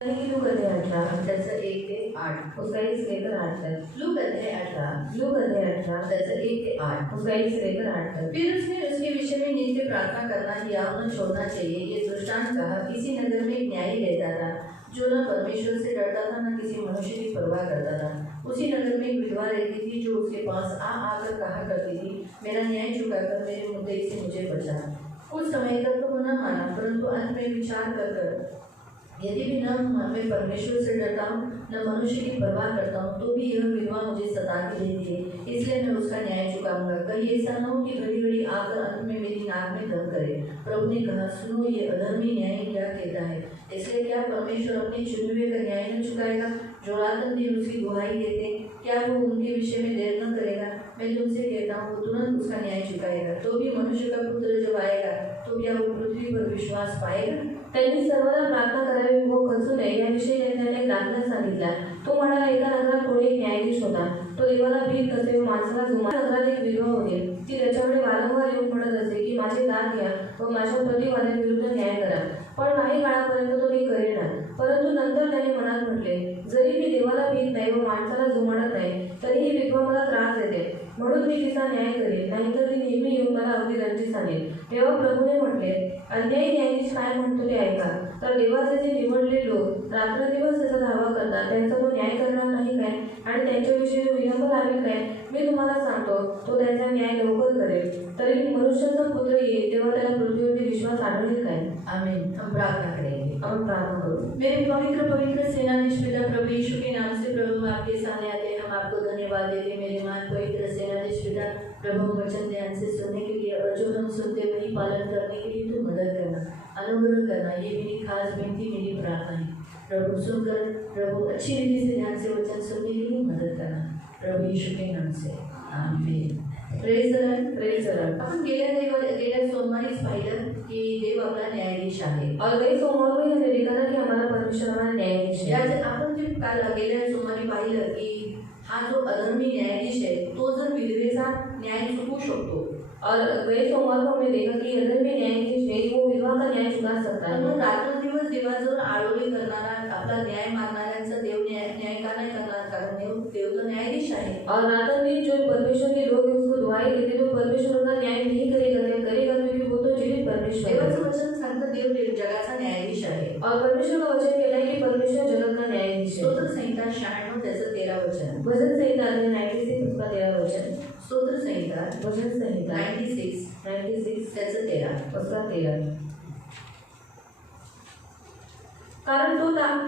Look अध्याय 18 त्याचं 1 ते 8 उसका 1 से लेकर 8 तक। लूक अध्याय 18 त्याचं 1 ते 8 उसका 1 से लेकर 8 तक। फिर उसने उसके विषय में नित्य प्रार्थना करना या न छोड़ना चाहिए ये दृष्टांत कहा। किसी नगर में एक न्यायी रहता था जो न परमेश्वर से डरता था न किसी मनुष्य की परवाह करता था। उसी नगर में एक विधवा रहती थी जो उसके पास आकर कहा करती थी, मेरा न्याय चुकाकर मेरे मुद्दे से मुझे बचा। कुछ समय तक तो वो न माना, परंतु अंत में विचार कर यदि भी न मैं परमेश्वर से डरता हूँ न मनुष्य की परवाह करता हूँ, तो भी यह विधवा मुझे सताती रहती है, इसलिए मैं उसका न्याय चुकाऊंगा। कहीं ऐसा न हो कि घड़ी घड़ी आकर अंत में मेरी नाक में दम करे। प्रभु ने कहा, सुनो, ये अधर्मी न्याय क्या कहता है। इसलिए क्या परमेश्वर अपने चुने हुए का न्याय न चुकाएगा जो रात दिन उसकी दुहाई देते? क्या वो उनके विषय में देर न करेगा? मैं तुमसे कहता हूँ, वो तुरंत उसका न्याय चुकाएगा। तो भी मनुष्य का पुत्र जब आएगा तो क्या वो पृथ्वी पर विश्वास पाएगा? त्यांनी सर्वांना प्रार्थना करावी व खचू नये याविषयी त्यांनी एक दाखला सांगितला। तो म्हणाला, एका नगरात कोणी एक न्यायाधीश होता, तो देवाला भीत नसे व माणसाला जुमा। नगरात एक विधवा होती, ती त्याच्याकडे वारंवार येऊन म्हणत असे की माझे दाद घ्या व माझ्या प्रतिवाद्यांविरुद्ध न्याय करा, पण काही काळापर्यंत तो ते करेना। परंतु नंतर त्याने मनात म्हटले, जरी मी देवाला भीत नाही व माणसाला जुमाडत नाही, तरी ही विधवा मला त्रास देते, म्हणून मी तिचा न्याय करेन, नाहीतर ती नेहमी येऊन मला अगदी रंजीत सांगेल। तेव्हा प्रभूने म्हटले, अन्यायी न्यायाधीश काय म्हणतो ते ऐका। तर देवाचे जे निवडले लोक रात्रदिवस त्याचा धावा करतात, त्यांचा तो न्याय करणार नाही काय? आणि त्यांच्याविषयी जो विलंब लावेल काय? मी तुम्हाला सांगतो, तो त्यांचा न्याय लवकर करेल। तरी मनुष्याचा पुत्र येईल तेव्हा त्याला पृथ्वीवरती विश्वास आढळेल काय? आमीन। हम प्रार्थना करेंगे। आपण प्रार्थना करू। मेरे पवित्र सेनाधीश पिता प्रभु यीशु के नाम से प्रभु हम आपके सामने आते हैं। हम आपको धन्यवाद देते हैं मेरे महान पवित्र सेनाधीश पिता। प्रभु वचन ध्यान से सुनने के लिए और जो हम सुनते वही पालन करने के लिए तो मदद करना, अनुग्रह करना, ये मेरी खास विनती, मेरी प्रार्थना है। प्रभु सुनकर प्रभु अच्छी रीति से ध्यान से वचन सुनने के लिए मदद करना, प्रभु यीशु के नाम से आमीन। Praise the Lord. आपण गेल्या सोमवारीच पाहिलं की देव आपला न्यायाधीश आहे। और गए सोमवार को हमने देखा था कि हमारा परमेश्वर हमारा न्यायाधीश है। यात आपण जे काल गेल्या सोमवारी पाहिलं की हा जो अधर्मी न्यायाधीश आहे तो जर विधवेचा न्याय चुकवू शकतो। और गए सोमवार को हमने देखा कि अधर्मी न्यायाधीश है वो विधवा का न्याय चुका सकता है। पण रात्रदिवस देवाजवळ आळोळी करणारा, आपला न्याय मागणाऱ्यांचा देव न्याय का नाही करणार? कारण देव तो न्यायाधीश आहे। और रात दिन जो परमेश्वर के लोग उसको दुहाई देते तो परमेश्वर उनका न्याय नहीं करेगा क्योंकि वो तो जीवित परमेश्वर है। देवाचं वचन सांगतं देव जगाचा न्यायाधीश आहे। और परमेश्वर का वचन कहता है कि परमेश्वर जगत का न्यायाधीश है। स्तोत्र संहिता 96 त्याचं 13 वचन। भजन संहिता 96 उसका 13 वचन। स्तोत्र संहिता भजन संहिता 96 त्याचं 13 उसका 13। कारण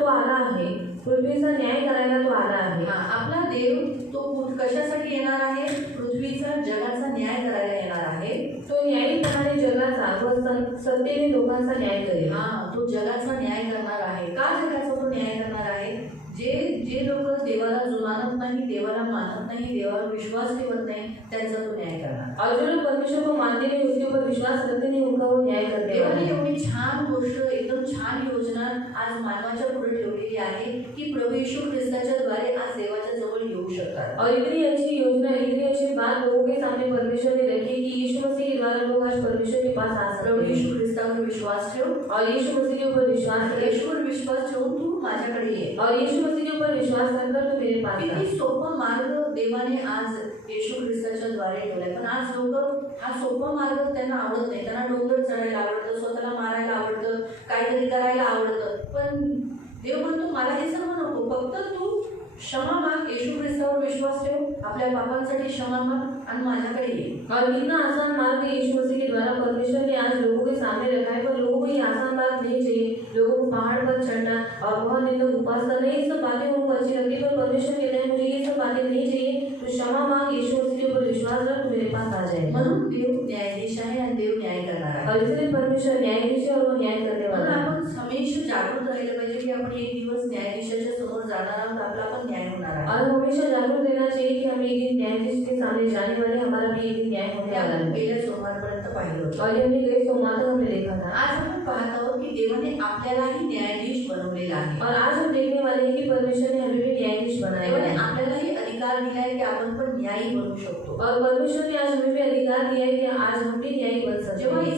तो आला आहे, पृथ्वीचा न्याय करायला तो आला आहे। आपला देव तो कशासाठी येणार आहे? पृथ्वीचा जगाचा न्याय करायला येणार आहे। तो न्यायीपणाने जगाचा व सत्तेने लोकांचा न्याय करेल। तो जगाचा न्याय करणार आहे। का जगाचा तो न्याय करणार आहे? जे लोक देवाला जुमानत नाही, देवाला मानत नाही, देवावर विश्वास ठेवत नाही, त्यांचा तो न्याय करणार। और जो लोग परमेश्वर को मानते नहीं, उसके ऊपर विश्वास करते नहीं, उनका वो न्याय करते हैं। देवाने एवढी छान गोष्ट, एकदम छान योजना आज मानवाच्या पुढे ठेवलेली आहे की प्रभू येशू ख्रिस्ताच्या द्वारे आज देवाच्या जवळ येऊ शकतात। और इतनी अच्छी योजना, इतनी अच्छी बात लोगों के सामने परमेश्वर ने रखी कि यीशु मसीह के द्वारा लोग आज परमेश्वर के पास आ सकते हैं। प्रभु येशू ख्रिस्तावर विश्वास ठेव और यीशु मसीह के ऊपर विश्वास कर। येशूवर विश्वास ठेवून तू माझ्याकडे ये और यीशु मसीह के ऊपर विश्वास कर तो मेरे पास आ। किती सोपा मार्ग देवाने आज येशू ख्रिस्ताच्या द्वारे ठेवलाय। पण आज लोक हा सोपा मार्ग त्यांना आवडत नाही। त्यांना डोंगर चढायला आवडतं, स्वतःला मारायला आवडतं, काहीतरी करायला आवडतं। पण देव म्हणतो मला हे सर्व नको, फक्त तू क्षमा माग, येशू ख्रिस्तावर विश्वास ठेव, आपल्या पापांसाठी क्षमा माग आणि माझ्याकडे ये। और कितना आसान मार्ग यीशु मसीह के द्वारा परमेश्वर ने आज लोगों के सामने रखा है, पर लोगों को ये आसान बात नहीं चाहिए। लोगों को पहाड़ पर चढ़ना और बहुत दिन तक उपवास करना, ये सब बातें उनको अच्छी लगती है, पर परमेश्वर कहते हैं मुझे ये सब बातें नहीं चाहिए। तो क्षमा मांग, यीशु मसीह के ऊपर विश्वास रख, मेरे पास आ जाए। म्हणून देव न्यायाधीश आहे आणि देव न्याय करणार आहे। और इसलिए परमेश्वर न्यायाधीश है और वो न्याय करने वाला है। आपण हमेशा जागृत राहिलं पाहिजे की आपण एक दिवस न्यायाधीशाच्या समोर जाणार आहोत, आपला पण न्याय होणार आहे। और हमेशा जागरूक रहना चाहिए कि हम एक दिन न्यायाधीश के सामने जाने वाले, हमारा भी एक दिन न्याय होने वाला है। गेल्या सोमवारपर्यंत पाहिलं होतं। और ये हमने गए सोमवार तक हमने देखा था। आज आपण पाहत आहोत की देवाने आपल्यालाही न्यायाधीश बनवलेला आहे। और आज हम देखने वाले हैं कि परमेश्वर ने हमें भी न्यायाधीश बनाया देवाने है। आपल्यालाही अधिकार दिलाय की आपण पण न्यायी बनू शकतो। और परमेश्वर ने आज हमें भी अधिकार दिया है कि आज हम भी न्यायी बन सकते जेव्हा हैं।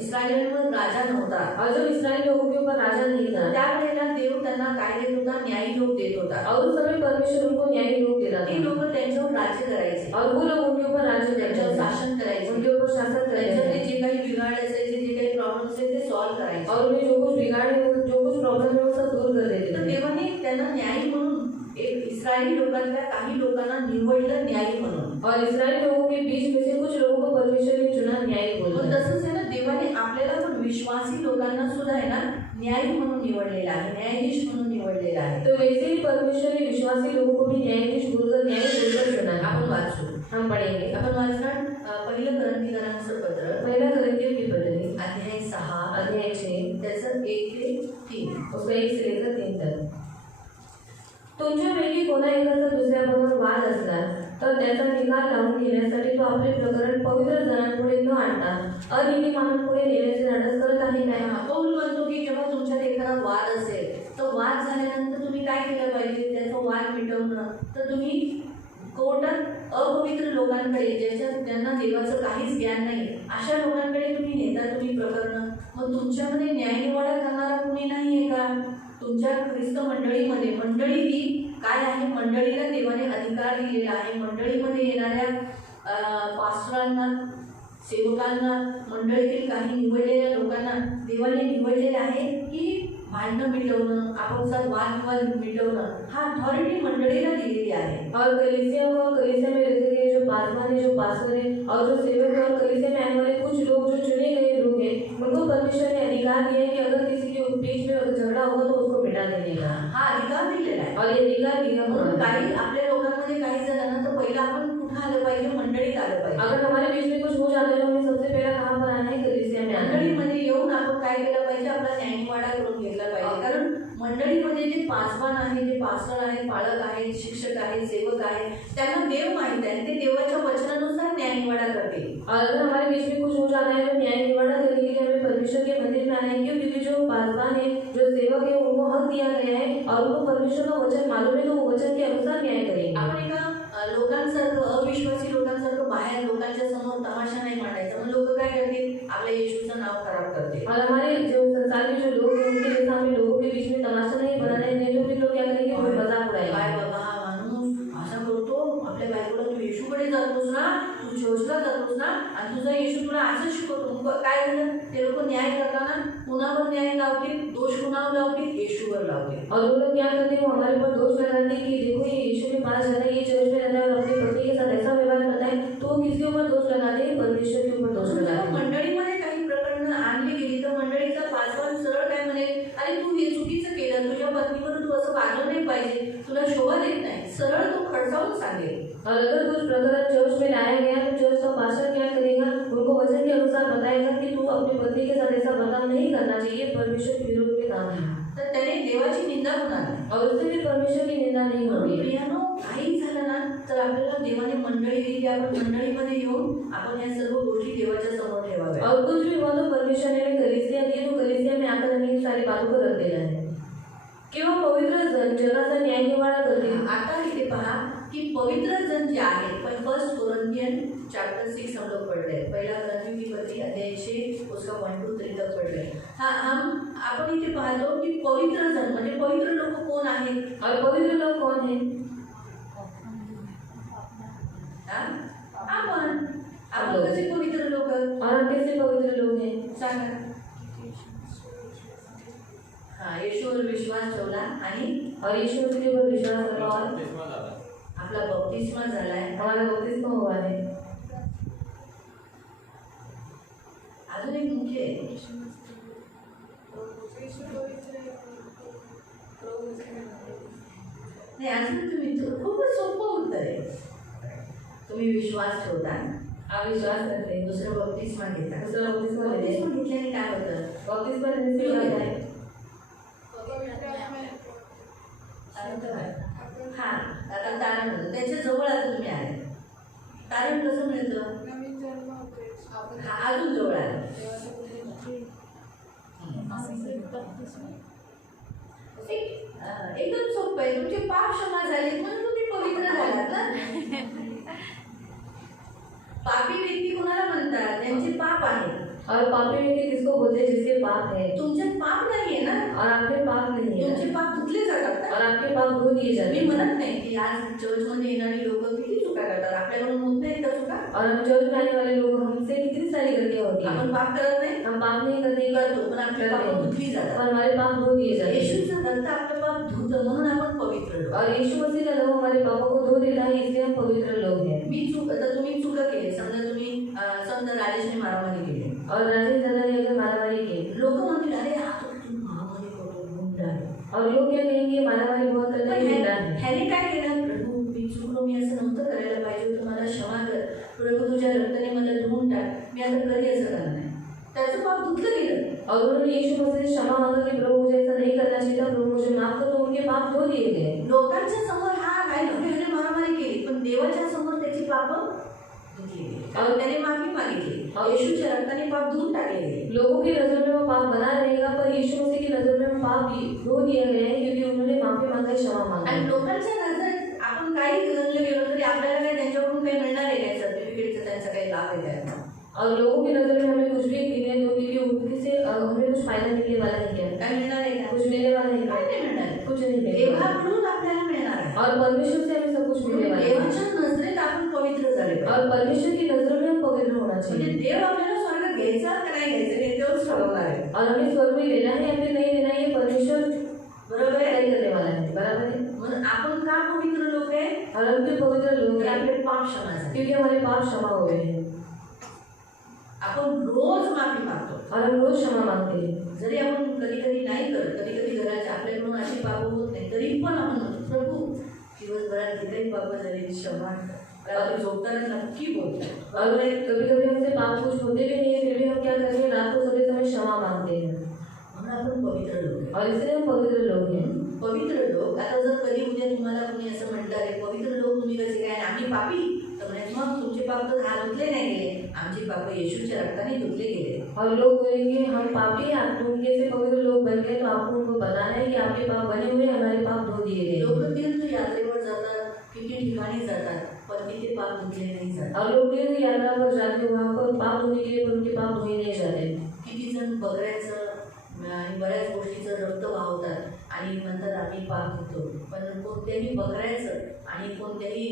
इस्रायलींवर राजा नव्हता और जब इस्राएल लोगों के ऊपर राजा नहीं था, त्यांना काय देत होता, न्यायी योग देत होता। और उस समय परमेश्वर उनको न्यायी योग देता ते था लोक त्यांच्यावर राज्य करायचे और वो लोग उनके ऊपर राज्य त्यांच्यावर करते थे, शासन करायचे, उनके ऊपर शासन करते त्यांच्याकडे थे जे काही बिघाड असायचे, जे काही प्रॉब्लेम्स आहेत ते सॉल्व्ह करायचे। और उन्हें जो कुछ बिगाड़ है जो कुछ प्रॉब्लम है वो सब दूर कर देते तर थे। देवाने त्यांना न्यायी म्हणून एक इस्रायली लोकांतल्या काही लोकांना निवडलं न्यायी म्हणून। और इस्राएल लोगों के बीच में से कुछ लोगों को परमेश्वर ने चुना न्यायी पण बोलकर। तसंच आहे ना, देवाने आपल्याला पण विश्वासी लोकांना सुद्धा आहे ना न्यायी म्हणून निवडलेला आहे, न्यायाधीश म्हणून निवडलेला आहे। तो वैसे ही परमेश्वर ने विश्वासी लोगों को भी न्यायाधीश बोलकर न्यायी बोलकर चुना है। आपण वाचू, हम पढ़ेंगे आपण वाचणार पहिलं करंथीकरांचं पत्र पहला करंथियों की पत्री अध्याय 6 अध्याय 6 त्याचं 1 ते 3। उसका 1 से लेकर 3 तक। तुमच्यापैकी कोणा एकाचा दुसऱ्याबरोबर वाद असला तर त्याचा निकाल लावून घेण्यासाठी तो आपले प्रकरण पवित्र जणांपुढे न आणता अनितिमानांपुढे नेण्याचे धाडस करत आहे काय? पौल म्हणतो की जेव्हा तुमच्यात एखादा वाद असेल तर वाद झाल्यानंतर तुम्ही काय केलं पाहिजे, त्याचा वाद मिटवणं, तर तुम्ही कोर्टात अपवित्र लोकांकडे ज्यांना देवाचं काहीच ज्ञान नाही अशा लोकांकडे तुम्ही नेता तुम्ही प्रकरणं। मग तुमच्यामध्ये न्यायनिवाडा करणारा कोणी नाही आहे का? तुमच्या ख्रिस्त मंडळीमध्ये, मंडळी ही काय आहे, मंडळीला देवाने अधिकार दिलेला आहे। मंडळीमध्ये येणाऱ्या पास्टरांना, सेवकांना, मंडळीतील काही निवडलेल्या लोकांना देवाने निवडलेले आहे की भांडणं मिटवणं, आपापसात वादविवाद मिटवणं, हा अथॉरिटी मंडळीला दिलेली आहे। और कलीसिया को कलीसिया में रहते हुए जो पासवान है, जो पास्टर है और जो सेवक है और कलीसिया में आने वाले कुछ लोग जो चुने गए लोग हैं उनको परमेश्वर ने अधिकार दिया है कि अगर किसी के बीच में अगर झगड़ा होगा तो उसको मिटा देने का, हा अधिकार दिलेला आहे। और ये अधिकार दिया हुआ म्हणून है। काही आपल्या लोकांमध्ये काही झालं ना तर पहिला आपण कुठं आलं पाहिजे, मंडळीत आलं पाहिजे। अगर हमारे बीच में कुछ हो जाता है तो हमें सबसे पहला कहाँ पर आना है? कलीसिया में आना है। मंडळीमध्ये येऊन आपण काय केलं पाहिजे, आपला न्यायनिवाडा करून घेतला पाहिजे। कारण मंडळीमध्ये जे पासवान आहे, जे पास्टर आहेत, पालक आहेत, शिक्षक आहेत, सेवक आहेत, त्यांना देव माहित आहे, ते देवाच्या वचनानुसार न्यायनिवाडा करतील। और अगर हमारे बीच में कुछ हो जाता है तो न्याय निवाड़ा करने के लिए हमें परमेश्वर के मंदिर में आना है, क्यों? क्योंकि जो पासवान है, जो सेवक है, उनको हक दिया गया है और उनको परमेश्वर का वचन मालूम है तो वो वचन के अनुसार न्याय करेंगे। आपण एका लोकांसारखं, अविश्वासी लोकांसारखं बाहेर लोकांच्या समोर तमाशा नाही मांडायचा। मग लोक काय करतील, आपल्या येशूचं नाव खराब करतील। और हमारे जो संसार के जो लोग हैं उनके जैसा हमें लोगों के बीच में तमाशा नहीं बनाना है, नहीं तो फिर लोग क्या करेंगे, हमें मजाक उड़ाएंगे। काय बाबा हा माणूस असा करतो, आपल्या बायकोला तू येशूकडे जातोस ना, तू चर्चला जातोस ना आणि तुझा येशू तुला असं शिकवतो। मग काय झालं, ते लोक न्याय करताना कुणावर न्याय लावतील, दोष कुणावर लावतील, येशूवर लावतील। और वो लोग क्या करते हैं, वो हमारे ऊपर दोष लगाते हैं कि देखो ये यीशु के पास जाता है, ये चर्च में रहता है और अपने पति के साथ ऐसा व्यवहार करता है, तो वो किसके ऊपर दोष लगाते हैं? परमेश्वर के ऊपर दोष लगाते हैं। मंडळीमध्ये काही प्रकरणं आणली गेली तर मंडळीचा पासवान सरळ काय म्हणेल, अरे तू हे चुकीचं केलं, तुझ्या पत्नीवर तू असं वागलं नाही पाहिजे, तुला शोभा देत नाही, सरळ तो खडसावून सांगेल। और अगर कुछ प्रकरण चर्च में लाया गया तो चर्च का पास्टर क्या करेगा, उनको वचन के अनुसार बताएगा कि तू अपनी पत्नी के साथ ऐसा बर्ताव नहीं करना चाहिए, परमेश्वर के विरोध में काम है। तर त्याने देवाची निंदा होणार नाही और उससे भी परमेश्वर की निंदा नहीं होगी। प्रियानो, काही झालं ना तर आपल्याला देवाने मंडळी दिली, आपण मंडळीमध्ये येऊन आपण या सर्व गोष्टी देवाच्या समोर ठेवाव्या। और कुछ भी हुआ तो परमेश्वर ने कलीसिया दी, तो कलीसिया में आकर हमें इन सारी बातों को रख देना है। किंवा पवित्र जन जगाचा न्याय निवाडा करतील। आता इथे पहा की पवित्र जन जे आहेत, पण 1 कोरिन्थियन चैप्टर 6 हम लोग पढ़ रहे हैं, पहला करंथियों की पत्री अध्याय 6 उसका 1 to 3 तक पढ़ रहे हैं। आपण इथे पाहतो की पवित्र जन म्हणजे पवित्र लोक कोण आहेत, और पवित्र लोग कौन है? आपण कसे पवित्र लोक, और हम कैसे पवित्र लोग हैं? सांगा। हाँ, येशूवर विश्वास ठेवला आणि और यीशु मसीह के ऊपर विश्वास रखा और आपला बपतिस्मा झालाय, हमारा बपतिस्मा हुआ है। अजून एक मुख्य आहे, नाही अजून तुम्ही खूपच सोपं उत्तर आहे। तुम्ही विश्वास ठेवता, आप विश्वास करते हैं, दुसरं बपतिस्मा घेता। दूसरा बपतिस्मा लेते हैं। बपतिस्मा घेतल्याने काय होतं, बपतिस्मा लेने से क्या होता है? हा आता तारण होतं, त्याच्या जवळ आता तुम्ही आले, तारण कसं मिळतं, हा अजून जवळ आलं। एकदम सोपं आहे, तुमचे पाप क्षमा झाले म्हणून तुम्ही पवित्र झालात ना। पापी व्यक्ती कोणाला म्हणतात, त्यांचे पाप आहेत, और पापी व्यक्ति किसको बोलते हैं? जिसके पाप है तुमचे पाप नाही आहे ना, और आपके पाप नहीं है तुमचे पाप धुतले जातात ना. और आपके पाप धो दिए जाते मी हैं. म्हणत नाही की आज चर्चमध्ये येणारी लोक किती चुका करतात, आपल्याकडून होत नाही का चुका? और हम चर्च में आने वाले लोग हमसे कितनी सारी गलतियां होती हैं. आपण पाप करत नाही, हम पाप नहीं करते करतो, पण आपले पाप धुतली जातात. पर हमारे पाप धो दिए जाते हैं. येशूचं रक्त आपलं पाप धुतं म्हणून आपण पवित्र लोक. और यीशु मसीह का लहू हमारे पापों को धो देता है, इसलिए हम पवित्र लोग हैं. मी चूक, आता तुम्ही चुका केली, समजा तुम्ही समजा राजेशने मारामारी केली और राजेश दादा ने अगर मारामारी की, लोक म्हणतील अरे हा तो तू मारामारी करतो, गुंड आहे. और लोग क्या कहेंगे? मारामारी बहुत करना पण ही गुंडा है. ह्याने काय केलं? प्रभू मी चुकलो, मी असं नव्हतं करायला पाहिजे होतं, मला क्षमा कर प्रभू, तुझ्या रक्ताने मला धुवून टाक, मी आता कधी असं करणार नाही. त्याचं पाप धुतलं गेलं. और उन्होंने यीशु मसीह से क्षमा मांगा कि प्रभु मुझे ऐसा नहीं करना चाहिए था, प्रभु मुझे माफ कर, तो उनके पाप धो दिए गए. लोकांच्या समोर हा काय ह्याने मारामारी केली, पण देवाच्या समोर त्याची पाप धुतली गेली, कारण त्याने माफी मागितली. येशूच्या रक्ताने पाप धुवून टाकले गेले. लोगों की नजर में वो पाप बना रहेगा, पर यीशु मसीह की नजर में पाप धो दिया गया है, क्योंकि उन्होंने माफी मांगा, क्षमा मांगा. आणि लोकांच्या नजरेत आपण काही गणलं गेलो तरी आपल्याला काय त्यांच्याकडून काही मिळणार आहे काय? सर्टिफिकेटचा त्यांचा काही लाभ आहे काय? और लोगों की नजर में हमें कुछ भी गिने तो क्योंकि उनके से हमें कुछ फायदा निकलने वाला नहीं है. काय मिळणार आहे का? कुछ मिलने वाला नहीं काय है. नाही मिळणार आहे. कुछ नहीं मिलेगा. देवाकडून आपल्याला मिळणार आहे. और परमेश्वर से हमें सब कुछ मिलने वाला है. देवाच्या नजरेत आपण पवित्र झाले पाहिजे. और परमेश्वर की नजरों में हम पवित्र होना म्हणजे चाहिए. देव आपल्याला स्वर्ग घ्यायचा का नाही घ्यायचं हे देवच ठरवणार आहे. और हमें स्वर्ग में लेना है या फिर नहीं लेना है, ये परमेश्वर बरोबर आहे. तय करने वाला है. बराबर है. म्हणून आपण का पवित्र लोक आहे? और हम भी पवित्र लोग तर हैं आपले पाप क्षमा झाले. क्योंकि हमारे पाप क्षमा हुए हैं. आपण रोज माफी मागतो. और हम रोज क्षमा मांगते हैं. जरी आपण कधी कधी नाही करत, कधी कधी घराच्या आपल्याकडून अशी पाप होत नाही, तरी पण आपण म्हणतो प्रभू दिवसभरात जे काही पाप झाले क्षमा कर. रात्री झोपताना नक्की बोलतो. और कभी कभी हमसे पाप कुछ होते भी नहीं है, फिर भी हम क्या करते हैं? रात को सोते समय क्षमा मांगते हैं. म्हणून आपण पवित्र लोक आहे. और इसलिए हम पवित्र लोग हैं. पवित्र लोक. आता जर कधी उद्या तुम्हाला कोणी असं म्हणतं अरे पवित्र लोक तुम्ही कसे काय, आम्ही पापी, तर म्हणजे मग तुमचे पाप तर हा धुतले नाही गेले, आमचे पाप येशूच्या रक्ताने धुतले गेले. और लोग बोलेंगे हम पापी हैं, आप उनके से पवित्र लोग बन गए, तो आपको उनको बताना है कि आपके पाप बने हुए, हमारे पाप धो दिए गए. लोक तीर्थ यात्रेवर जातात, किती ठिकाणी जातात, पण तिथे पाप धुतले नाही जात. और लोग तीर्थ यात्रा पर जाते हैं, वहाँ पर पाप धोने के लिए, पर उनके पाप धोए नहीं जाते. किती जण बकऱ्याचं आणि बऱ्याच गोष्टीचं रक्त वाहवतात आणि म्हणतात आम्ही पाप धुतो, पण कोणत्याही बकऱ्याचं आणि कोणत्याही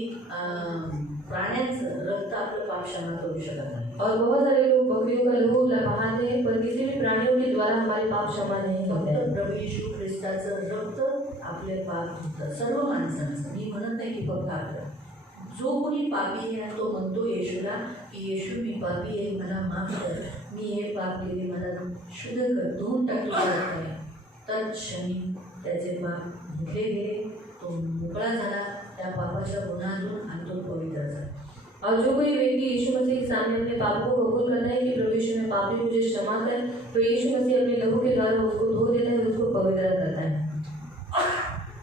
प्राण्यांचं रक्त आपलं पाप क्षमा करू शकत नाही. और बहुत सारे लोग बकरियों का लहू बहाते हैं, पर किसी भी प्राणियों के द्वारा हमारे पाप क्षमा नहीं होते हैं. फक्त प्रभू येशू ख्रिस्ताचं रक्त आपले पाप धुतं सर्व माणसांचं. मी म्हणत नाही की फक्त आपलं. जो कोणी पापी आहे तो म्हणतो येशूला की येशू मी पापी आहे, मला माफ कर, मी हे पाप केले, मला शुद्ध कर, धुवून टाकू आहे. तर क्षणी त्याचे पाप धुतले गेले, तो मोकळा झाला त्या पापाच्या गुन्ह्यातून आणि तो पवित्र झाला. और जो कोई व्यक्ति यीशु मसीह के सामने अपने पापों को कबूल करता है कि प्रभु यीशु में पापी मुझे क्षमा कर, तो यीशु मसीह अपने लहू के द्वारा उसको धो देता है, उसको पवित्र करता है.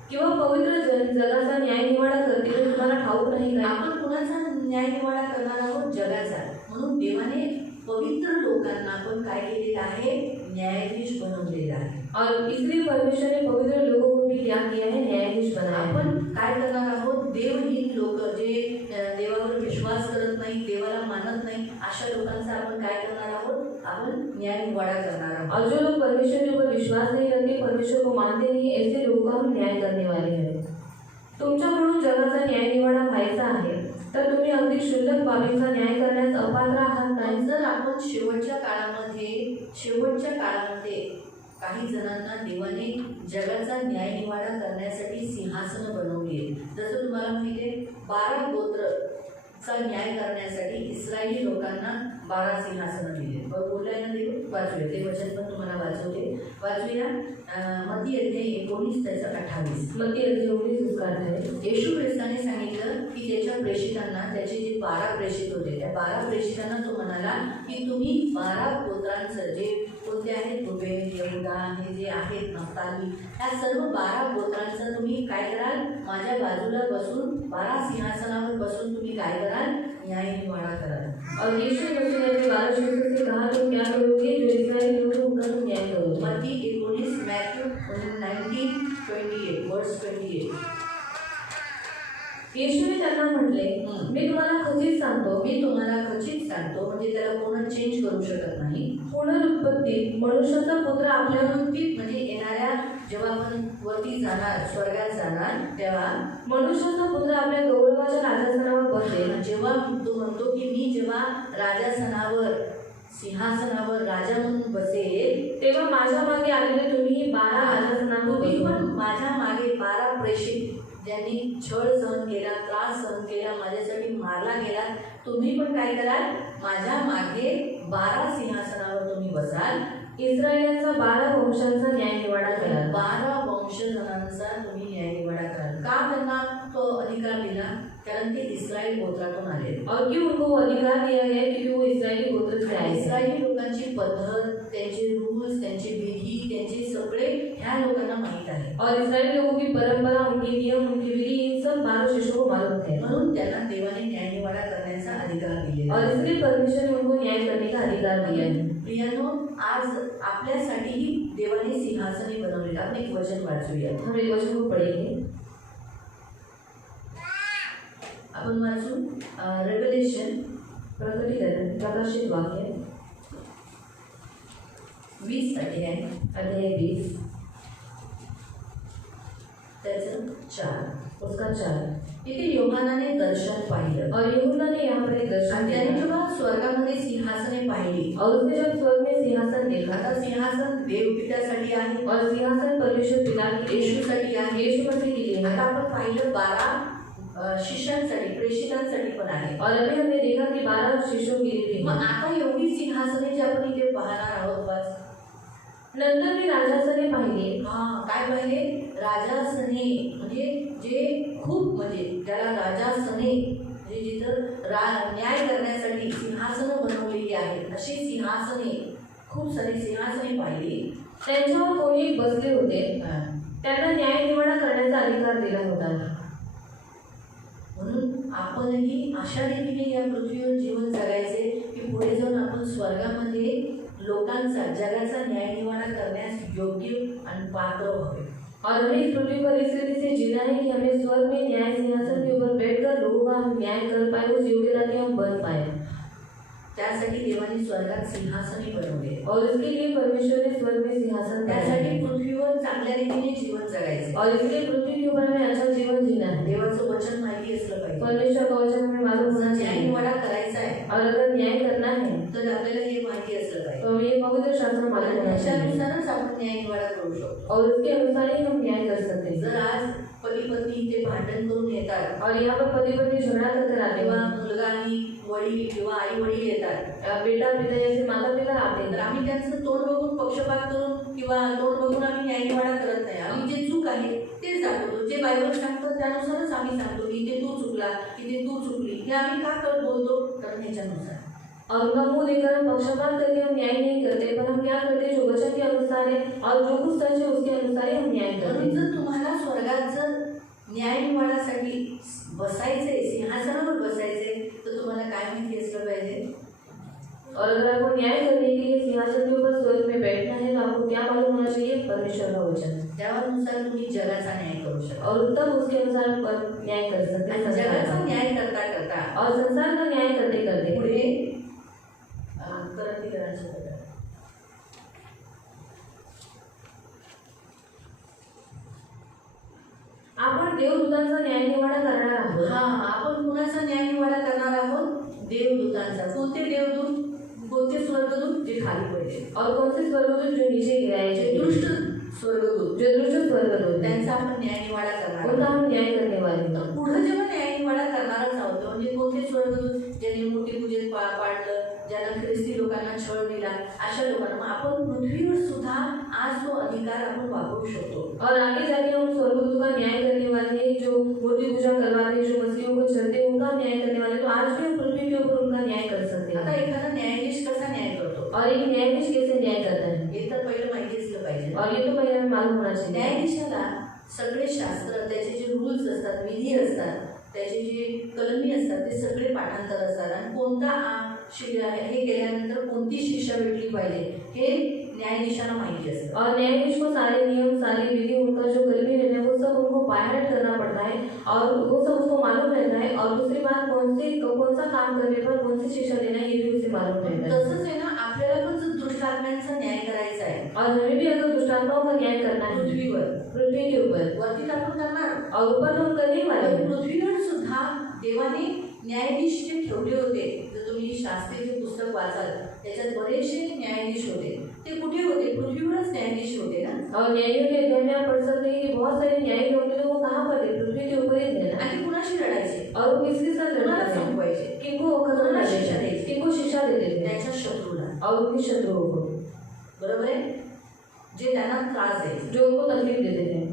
किंवा पवित्र जगाचा न्याय निवाडा करते, तर तुम्हाला ठाऊक नाही का? आपण कुणाचा न्याय निवाडा करणार आहोत? जगाचा. म्हणून देवाने पवित्र लोकांना पण काय केलेलं आहे? न्यायाधीश बनवलेलं आहे. और इसलिए परमेश्वर ने पवित्र लोगों को भी क्या किया है? न्यायाधीश बनाया है. आपण काय करणार आहोत? देवहीन लोक जे देवावर विश्वास करत नाही, देवाला मानत नाही, अशा लोकांचा आपण काय करणार आहोत? आपण न्याय निवाडा करणार आहोत. और जो लोग परमेश्वर के ऊपर विश्वास नहीं रखते, परमेश्वर को मानते नहीं, ऐसे लोगों का हम न्याय करने वाले हैं. तुमच्याकडून जगाचा न्याय निवाडा व्हायचा आहे, तर तुम्ही अगदी क्षुल्लक बाबींचा न्याय करण्यास अपात्र आहात नाही. जर आपण शेवटच्या काळामध्ये काही जणांना देवाने जगाचा न्याय निवाडा करण्यासाठी सिंहासनं बनवली आहेत. जसं तुम्हाला माहिती आहे 12 गोत्रचा न्याय करण्यासाठी इस्रायली लोकांना 12 सिंहासनं दिली. बोललाय ना देव? वाचूया ते वचन पण तुम्हाला वाचूया. मत्ती अध्याय 19 त्याचं 28. मत्ती अध्याय 19 उसका आहे. येशू ख्रिस्ताने सांगितलं की त्याच्या प्रेषितांना, त्याचे जे 12 प्रेषित होते, त्या 12 प्रेषितांना तो म्हणाला की तुम्ही 12 गोत्रांचं जे कोणते आहेत, रुबेन, यहूदा, हे जे आहेत नफ्ताली, ह्या सर्व 12 गोत्रांचं तुम्ही काय कराल? माझ्या बाजूला बसून 12 सिंहासनावर बसून तुम्ही काय कराल? न्याय निवाडा कराल. और यीशु मसीह ने अपने 12 शिष्यों से कहा, तुम क्या करोगे? जो इस्राएली लोग हैं उनका तुम न्याय करोगे. मत्ती 19 मॅथ्यू 19:28 वर्स 28. येशूने त्यांना म्हटले, मी तुम्हाला खचित सांगतो, मी तुम्हाला खचित सांगतो, म्हणजे त्याला कोण चेंज करू शकत नाही. पुनरुत्पत्तीत मनुष्याचा पुत्र आपल्या पुनरुत्पत्तीत म्हणजे येणाऱ्या जेव्हा आपण वरती जाणार, स्वर्गात जाणार, तेव्हा मनुष्याचा पुत्र आपल्या गौरवाच्या राजासनावर बसेल. जेव्हा तो म्हणतो की मी जेव्हा राजासनावर, सिंहासनावर राजा म्हणून बसेल, तेव्हा माझ्या मागे आलेले तुम्ही 12 राजासनांवर तुम्ही पण बसवा. माझ्या मागे 12 प्रेषित ज्यांनी छळ सहन केला, त्रास सहन केला, माझ्यासाठी मारला गेला, तुम्ही पण काय कराल, माझ्या मागे 12 सिंहासनावर तुम्ही बसाल. इस्रायलांचा 12 वंशांचा न्यायनिवाडा कराल. 12 वंशजनांचा तुम्ही न्यायनिवाडा कराल. का त्यांना तो अधिकार दिला? कारण ते इस्रायल गोत्रातून आले. और क्यों उनको वो अधिकार दिया गया क्योंकि वो इस्राएली गोत्र से आए थे. इस्रायली लोकांची पद्धत, त्यांचे रूल्स, त्यांचे विधी, त्यांचे सगळे ह्या लोकांना माहीत आहे. और इस्राएली लोगों की परंपरा, उनके नियम, उनकी विधि, इन सब 12 शिष्यों को मालूम थे. म्हणून त्यांना देवाने न्यायनिवाडा करण्याचा अधिकार दिलेला और आहे. इसलिए परमेश्वर ने उनको न्याय करने का अधिकार दिया है. प्रियानो, आज आपल्यासाठीही देवाने सिंहासने बनवलेले. आपण एक वचन वाचूया. हम एक वचन को पढ़ेंगे. आपण वाचू रेव्हलेशन प्रकटीकरण प्रकाशित वाक्य 20 अध्याय अध्याय 20 त्याचं 4. उसका 4. इथे योहानाने दर्शन पाहिलं और यूहन्ना ने यहाँ पर एक दर्शन आणि त्याने देखा. जेव्हा स्वर्गामध्ये सिंहासने पाहिली, और उसने जब स्वर्ग में सिंहासन देखा, आता सिंहासन देवपित्यासाठी आहे, और सिंहासन परमेश्वर पिता के येशूसाठी आहे. यीशु मसीह के लिए आता है. आपण पाहिलं 12 शिष्यांसाठी, प्रेषितांसाठी पण आहे. और अभी हमने देखा कि 12 शिष्यों के लिए भी मग है. आता एवढी सिंहासने जे आपण इथे पाहणार आहोत, बस नंतर मी राजासने पाहिले. काय पाहिले? राजासने म्हणजे जे खूप, म्हणजे त्याला राजासने म्हणजे जिथं न्याय करण्यासाठी सिंहासनं बनवलेली आहेत, अशी सिंहासने, खूप सारी सिंहासने पाहिली. त्यांच्यावर कोणी एक बसले होते. त्यांना न्याय निवाडा करण्याचा अधिकार दिला होता. म्हणून आपणही अशा रीतीने या पृथ्वीवर जीवन जगायचे की पुढे जाऊन आपण स्वर्गामध्ये लोकांचा, जगाचा न्यायनिवाडा करण्यास योग्य आणि पात्र व्हावे. और हमें इस पृथ्वी पर इस रीति से जीना है कि हमें स्वर्ग में न्याय सिंहासन के ऊपर बैठकर लोगों का हम न्याय कर पाए, उस योग्यता के हम बन पाए. त्यासाठी देवाने स्वर्गात सिंहासने बनवले. और इसके लिए परमेश्वर ने स्वर्ग में सिंहासन त्यासाठी पृथ्वीवर चांगल्या रीतीने जीवन जगायचे. और इसलिए पृथ्वी के ऊपर हमें अच्छा जीवन जीना है. देवाचं वचन माहिती असलं पाहिजे. परमेश्वर का वचन हमें मालूम होना चाहिए. न्यायनिवाडा करायचा आहे और अगर न्याय करना है तर आपल्याला हे माहिती असलं पाहिजे. तो हमें ये पवित्र शास्त्र मालूम होना चाहिए. त्याच्यानुसारच आपण न्यायनिवाडा करू शकतो. और उसके अनुसार ही हम न्याय कर सकते हैं. जर आज पती पत्नी इथे भांडण करून येतात, और यहाँ पर पति पत्नी झगड़ा कर आते किंवा हैं, मुलगा आणि वडील किंवा आई वडील येतात, बेटा पिता जैसे माता पिता आते तर हैं, आम्ही त्यांचं तोंड बघून, पक्षपात करून किंवा तोंड बघून आम्ही न्यायनिवाडा करत नाही. आम्ही जे चूक आहे तेच दाखवतो. जे बायबल सांगतं त्यानुसारच आम्ही सांगतो की इथे तू चुकला, इथे तू चुकली. हे आम्ही का करत बोलतो? कारण ह्याच्यानुसार. और उनका मुंह देखकर हम पक्षपात करके हम न्याय नहीं करते, पर हम क्या करते हैं, जो वचन के अनुसार है और जो कुछ सच है उसके अनुसार ही हम न्याय करते म्हणून हैं. जर तुम्हाला स्वर्गात जर न्यायनिवाडासाठी बसायचंय, सिंहासनावर बसायचंय, तर तुम्हाला काय माहिती असलं पाहिजे? और अगर आपको न्याय करने के लिए सिंहासन के ऊपर स्वर्ग में बैठना है तो आपको क्या मालूम होना चाहिए? परमेश्वर का वचन. त्यानुसार तुम्ही जगाचा न्याय करू शकता. और तब उसके अनुसार न्याय कर सकते हैं. आणि संसार जगाचा का. न्याय करता करता और संसार का न्याय करते करते पुढे क्रांतिकारांचं बघा. आपण देवदूतांचा न्यायनिवाडा करणार आहोत. आपण कुणाचा न्यायनिवाडा करणार आहोत? देवदूतांचा. कोणते देवदूत? कोणते स्वर्गदूत? जे खाली पडले. और कौन से स्वर्गदूत जो नीचे गिराए, जे दुष्ट स्वर्गदूत, जो दुष्ट स्वर्गदूत, त्यांचा आपण न्यायनिवाडा करणार उनका आहोत. हम न्याय करने वाले हैं. पुढे जेव्हा न्यायनिवाडा करणारच आहोत, म्हणजे कोणते स्वर्गदूत? ज्यांनी मूर्तीपूजेत पाडलं, ज्यांना ख्रिस्ती लोकांना छळ दिला, अशा लोकांना. मग आपण पृथ्वीवर सुद्धा आज तो अधिकार आपण वापरू शकतो. और आगे जाके हम स्वर्गदूत का न्याय करने वाले हैं, जो मूर्ति पूजा करवाते हैं, जो मसीहों को चलते हैं, उनका न्याय करने वाले. तो आज भी हम पृथ्वी के ऊपर उनका न्याय कर सकते आता हैं. एखादा न्यायाधीश कसा न्याय करतो? और एक न्यायाधीश कैसे न्याय करता है, हे तर पहिलं माहिती असलं पाहिजे. और ये तो पहले हमें मालूम होना चाहिए. न्यायाधीशाला सगळे शास्त्र, त्याचे जे रूल्स असतात, विधी असतात, त्याचे जे कलमी असतात, ते सगळे पाठांतर असतात. आणि कोणता हे केल्यानंतर कोणती शिक्षा भेटली पाहिजे हे न्यायाधीशाला माहिती असतं. और न्यायाधीश को सारे नियम, सारी विधि, उनका जो कलमी रहना है वो सब उनको पाठ बायहार्ट करना पड़ता है और वो सब उसको मालूम रहता है। और दूसरी बात कौन सा काम करने पर कौन सी शिक्षा देना है ये भी उसे मालूम रहता है। तसंच आहे ना, आपल्याला पण जर दुष्टात्म्यांचा न्याय करायचा आहे और हमें भी अगर दुष्टात्माओं का न्याय करना है पृथ्वी के ऊपर, वरती तर आपण करणार, और ऊपर तो हम करने वाले पण हैं। पृथ्वीवर सुद्धा देवाने न्यायाधीश जे ठेवले होते, जर तुम्ही शास्त्री जे पुस्तक वाचाल त्याच्यात बरेचसे न्यायाधीश होते, ते कुठे होते? पृथ्वीवरच न्यायाधीश होते ना। और न्यायियों के अध्याय में आप पढ़ सकते हैं कि बहुत सारे न्यायी लोग थे, वो कहाँ पर थे? पृथ्वी के ऊपर ही थे ना। आणि कुणाशी लढायचे? और वो किसके साथ कुणाला लड़ते थे? संपवायचे? किनको खत्म कुणाला करते शिक्षा थे? द्यायची? किनको शिक्षा देते थे? त्याच्या शत्रूला, और उनके शत्रुओं को, बरोबर आहे, जे त्यांना त्रास द्यायचे, जो उनको तकलीफ देते थे,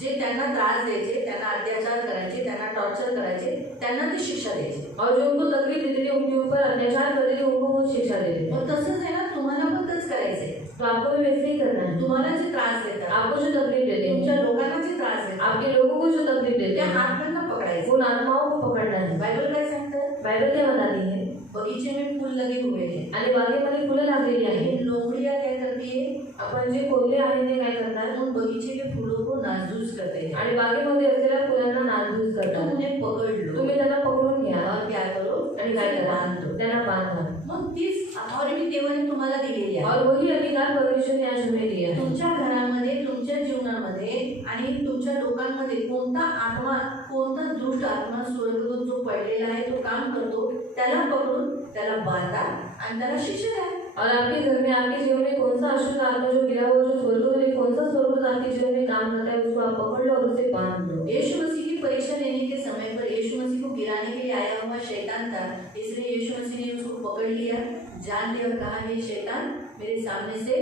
जे त्यांना त्रास द्यायचे, त्यांना अत्याचार करायचे, त्यांना टॉर्चर करायचे, त्यांना ती शिक्षा द्यायची। और जो उनको तकलीफ देते थे, उनके ऊपर अत्याचार करते थे, उनको वो शिक्षा देते थे। मग तसंच आहे ना, तुम्हाला पण तेच करायचंय। तो आपको भी वैसे ही करना है। तुम्हाला जे त्रास देतात, आपको जो तकलीफ देते तुमच्या हैं, लोकांना जे त्रास देतात, आपके लोगों को जो तकलीफ देते त्या हैं, आत्म्यांना पकडायचं। उन आत्माओं को पकडना है। बायबल काय सांगतं? बाइबल क्या बताती है? बगीचे में फूल लगे हुए हैं, आणि बागेमध्ये फुलं लागलेली आहेत। लेकिन लोमड़ियां क्या करती है? आपण जे कोल्हे आहे ते काय करतात? उन बगीचे के फूलों को नासधूस करते हैं। आणि बागेमध्ये असलेल्या फुलांना नासधूस तुम करतात। उन्हें पकड़ लो तुम्ही त्यांना पकडून घ्या और क्या करो? आणि काय करा? बांध दो। त्यांना बांधा। मग तीच अथॉरिटी देवाने तुम्हाला दिलेली आहे। और वही अधिकार परमेश्वर ने आज हमें दिया है। तुमच्या घरामध्ये, तुमच्या जीवनामध्ये आणि तुमच्या लोकांमध्ये कोणता आत्मा, कोणता दुष्ट आत्मा स्वर्गदूत जो पडलेला आहे तो काम करतो, त्याला पकडून त्याला बांधा आणि त्याला शिक्षा द्या। और आपके घर में, आपके जीवन में कौन सा अशुद्ध आत्मा जो गिरा हुआ, जो स्वर्गदूत है, कौन सा स्वर्गदूत आपके जीवन में काम करता है, उसको आप पकड़ लो और उसे बांध दो। यीशु मसीह की परीक्षा लेने के समय पर यीशु मसीह को गिराने के लिए आया हुआ शैतान था, इसलिए यीशु मसीह ने उसको पकड़ लिया, जान लिया और कहा, हे शैतान मेरे सामने से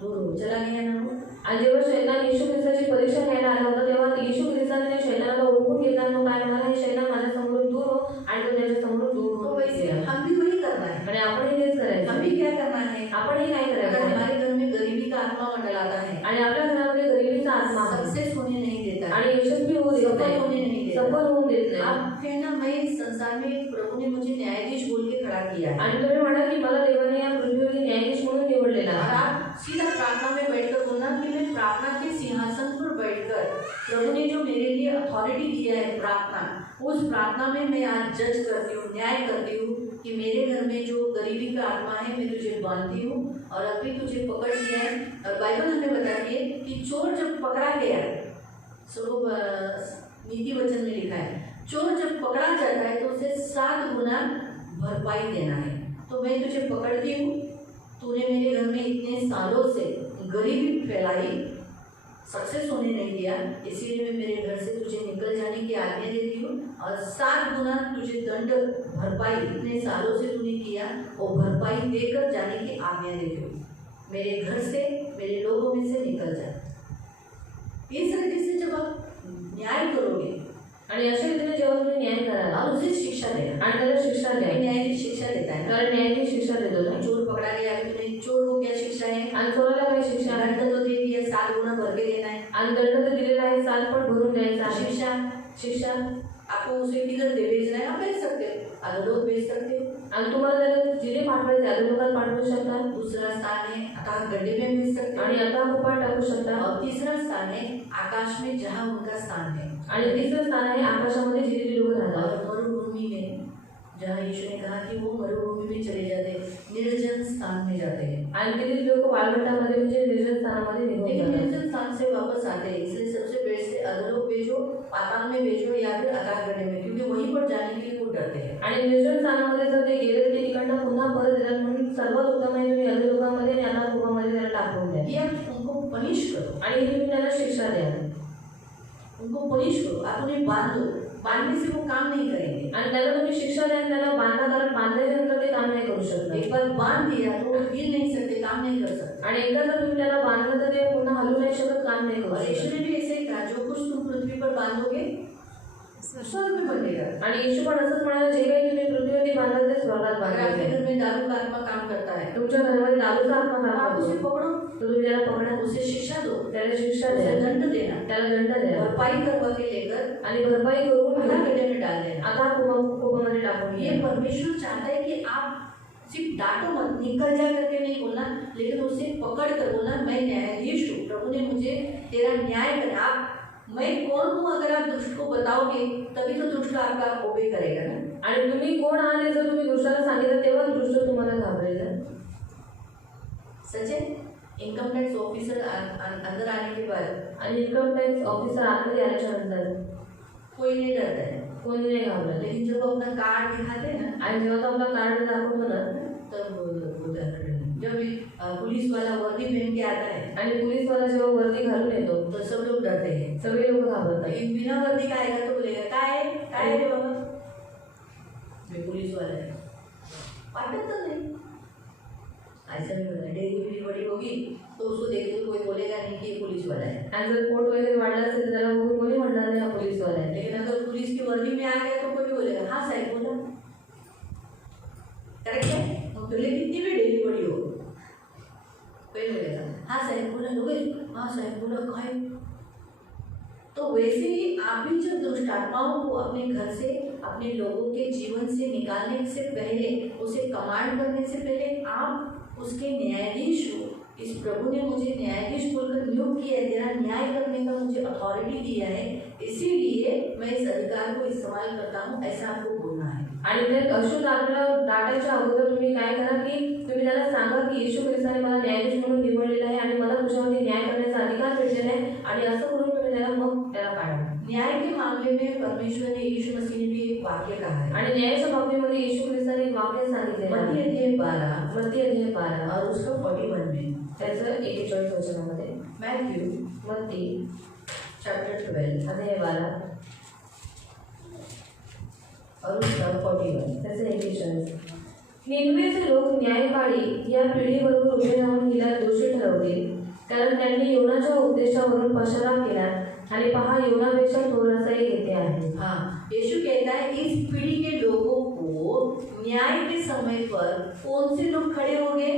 दूर हो। चला गया ना वो। आणि जेव्हा शैतान येशू ख्रिस्ताची परीक्षा घ्यायला आला होता, तेव्हा येशू ख्रिस्ताने शैतानाला ओळखून घेताना तो काय म्हणाला, हे शैतान माझ्या समोरून दूर हो, आणि तो त्याच्या समोरून दूर तो हो वैसे गेला। हम भी वही करना है। आणि आपणही तेच करायचं। हम भी क्या करना है? आपणही काय अगर करायचं आहे? हमारे घर में गरीबी का आत्मा मंडलाता है, आणि आपल्या घरामध्ये गरिबीचा आत्मा आहे सक्सेस होने नहीं देता, आणि यशस्वी होऊ देत सफल होने नाही, नहीं देता। सफल होऊन देत नाही। आप कहना, मैं इस संसार में प्रभु ने मुझे न्यायाधीश बोल के खड़ा किया है, आणि तुम्ही म्हणा की मला देवाने या पृथ्वीवर न्यायाधीश म्हणून निवडलेला और आहे। आप सीधा प्रार्थना में बैठकर बोलना कि मैं प्रार्थना के सिंहासन पर बैठकर प्रभु ने जो मेरे लिए अथॉरिटी दिया है प्रार्थना, उस प्रार्थना में मैं आज जज करती हूँ, न्याय करती हूँ कि मेरे घर में जो गरीबी का आत्मा है मैं तुझे बांधती हूँ और अभी तुझे पकड़ लिया है। और बाइबल हमें बताती है कि चोर जब पकड़ा गया, स्वरूप नीति वचन में लिखा है, चोर जब पकड़ा जाता है तो उसे 7 गुना भरपाई देना है। तो मैं तुझे पकड़ती हूँ, तूने मेरे घर में इतने सालों से गरीबी फैलाई, सक्सेस होने नहीं दिया, इसीलिए मैं मेरे घर से तुझे निकल जाने की आज्ञा देती हूँ और 7 गुना तुझे दंड भरपाई, इतने सालों से तूने किया वो भरपाई देकर जाने की आज्ञा देती हूँ। मेरे घर से, मेरे लोगों में से निकल जा। इस रीति से जब आप न्याय करोगे आणि अशा रीतीने जेव्हा तुम्ही न्याय कराल और उसे शिक्षा देना, आणि त्याला शिक्षा द्या, न्यायाधीश शिक्षा देता है ना। कारण न्यायाधीश शिक्षा देतो ना। चोर पकड़ा गया, अभी तुम्हें चोर को क्या शिक्षा है? आणि चोराला काय शिक्षा आहे? दंड तो दे दिया, 7 गुना भर के देना है। आणि दंड तर दिलेला आहे, 7 पण भरून द्यायचा आहे। शिक्षा आपको उसे किधर दे भेजना है, आप भेज सकते हो, अधोलोक भेज सकते हो, आणि तुम्हाला त्याला जिथे पाठवायचे अधोलोकात पाठवू शकता। दूसरा स्थान है अथाह गड्ढे में भेज सकते हो, आणि आता कुपात टाकू शकता। और तीसरा स्थान है आकाश में जहाँ उनका स्थान है, आणि तिसरं स्थान आहे आकाशामध्ये जिथे ते लोक राहतात। और मरुभूमि में जहाँ यीशु ने कहा कि वो मरुभूमि में चले जाते, निर्जन स्थान में जाते हैं, आणि तिथे लोक वाळवंटामध्ये म्हणजे निर्जन स्थानामध्ये निघून लेकिन जातात। निर्जन स्थान से वापस आते हैं। इसलिए सबसे बेस्ट है अधोलोक भेजो, पाताल में भेजो या फिर अथाह गड्ढे में, क्योंकि वहीं पर जाने के लिए वो डरते हैं। आणि निर्जन स्थानामध्ये जर ते गेले तर ते तिकडनं पुन्हा परत येतात, म्हणून सर्वात उत्तम आहे तुम्ही अधोलोकामध्ये आणि अनाथ कुपामध्ये त्याला टाकून द्या। ये आप उनको पनिश करो, आणि हे तुम्ही त्याला शिक्षा द्या, उनको पनिश करो, आप उन्हें बांधो, बांधने से वो काम नहीं करेंगे। आणि त्याला तुम्ही शिक्षा द्या, त्याला बांधा, कारण बांधल्याच्या नंतर ते काम नाही करू शकत। एक बार बांध दिया तो वो हिल नहीं सकते, काम नहीं कर सकते। आणि एकदा जर तुम्ही त्याला बांधलं तर ते पुन्हा हलू नाही शकत, काम नाही करू और यीशु शकत। ने भी ऐसे ही कहा, जो कुछ तुम पृथ्वी पर बांधोगे स्वर्ग में बंधेगा। आणि येशू पण असंच म्हणाला, जे काही तुम्ही पृथ्वीवरती बांधाल ते स्वर्गात अगर आपके बांधाल। घर में दारू का आत्मा काम करता है, तुमच्या घरामध्ये दारूचा आत्मा काम आप उसे करतो, पकड़ो, तर तुम्ही त्याला पकडा, उसे शिक्षा दो, त्याला शिक्षा उसे द्या, दंड देना, त्याला दंड द्या, भरपाई करवा के लेकर आणि भरपाई करून अथाह गड्ढे में डाल देना। आता कुपामध्ये टाकून ये द्या। परमेश्वर चाहता है कि आप सिर्फ डांटो मत, निकल जा करके नहीं बोलना, लेकिन उसे पकड़ कर बोलना, मैं न्यायाधीश हूँ, प्रभु ने मुझे तेरा न्याय कर। आप मैं कौन हूँ अगर आप दुष्ट को बताओगे तभी तो दुष्ट आपका ओबे करेगा ना। आणि तुम्ही कोण आहात हे जर तुम्ही दुसऱ्याला सांगितलं तेव्हा दुष्ट तुम्हाला घाबरेल। सच है। इनकम टैक्स ऑफिसर अंदर आने के बाद आणि इन्कम टॅक्स ऑफिसर आतमध्ये आल्याच्या नंतर कोई नहीं डरता है, कोणी नाही घाबरत। लेकिन जब वो अपना कार्ड दिखाते हैं ना आणि जेव्हा तो आपला कार्ड दाखवतो ना तब वो डरते हैं। जब पुलिस वाला वर्दी पहन के आता है आणि पोलीसवाला जेव्हा वर्दी घालून येतो तो सब लोग डरते हैं। सगळे लोक घाबरतात। लेकिन बिना वर्दी का आएगा तो बोलेगा काय है रे बाबा, मैं पुलिस वाला है, वाटत तो नहीं। ऐसा नहीं होता। डेली भी बड़ी होगी तो उसको देख के कोई बोलेगा नहीं कि ये पुलिस वाला है। आणि जर कोट वगैरे वाढला असेल तर त्याला बघून कोणी म्हणणार नाही हा पोलीसवाला आहे। लेकिन अगर पुलिस की वर्दी में आ गया तो कोई बोलेगा हाँ साहब बोला, करेक्ट है। पहले कितनी भी डेली बड़ी हो कोई बोलेगा हाँ साहब बोला, लोग हाँ साहब बोला काय। तो वैसे ही आप भी जब दुष्ट आत्माओं को अपने घर से अपने लोगों के जीवन से निकालने से पहले, उसे कमांड करने से पहले आप उसके न्यायाधीश हो। इस प्रभु ने मुझे न्यायाधीश बोलकर नियुक्त किया है, तेरा न्याय करने का मुझे अथॉरिटी दिया है, इसीलिए मैं इस अधिकार को इस्तेमाल करता हूँ, ऐसा आपको बोलना है। आणि ते अशुद्ध आत्म्याला दाटायच्या अगोदर तुम्ही काय करा की तुम्ही त्याला सांगा की येशू ख्रिस्ताने मला न्यायाधीश म्हणून निवडलेला आहे आणि मला तुझ्यावरती न्याय करण्याचा अधिकार भेटलेला आहे आणि असं करून तुम्ही त्याला मग त्याला काढा। न्याय के मामले में परमेश्वर ने यीशु मसीह ने भी एक वाक्य कहा है आणि न्यायाच्या बाबतीमध्ये येशू ख्रिस्ताने एक वाक्य सांगितलेलं आहे। मत्ती अध्याय 12 मत्ती अध्याय 12 और उसका 41 में, त्याचं 41 वचनामध्ये मैथ्यू मत्ती चैप्टर 12 अध्याय 12 और उसका 41। त्याचं 41। निनवेचे लोक न्यायपाळी या पिढीबरोबर उभे राहून हिला दोषी ठरवतील, कारण त्यांनी योनाच्या उपदेशावरून पश्चाताप केला आणि पहा योनापेक्षा तो रसाई घेते आहे। हाँ, यीशु कहता है इस पीढ़ी के लोगों को न्याय के समय पर कौन से लोग खड़े होंगे?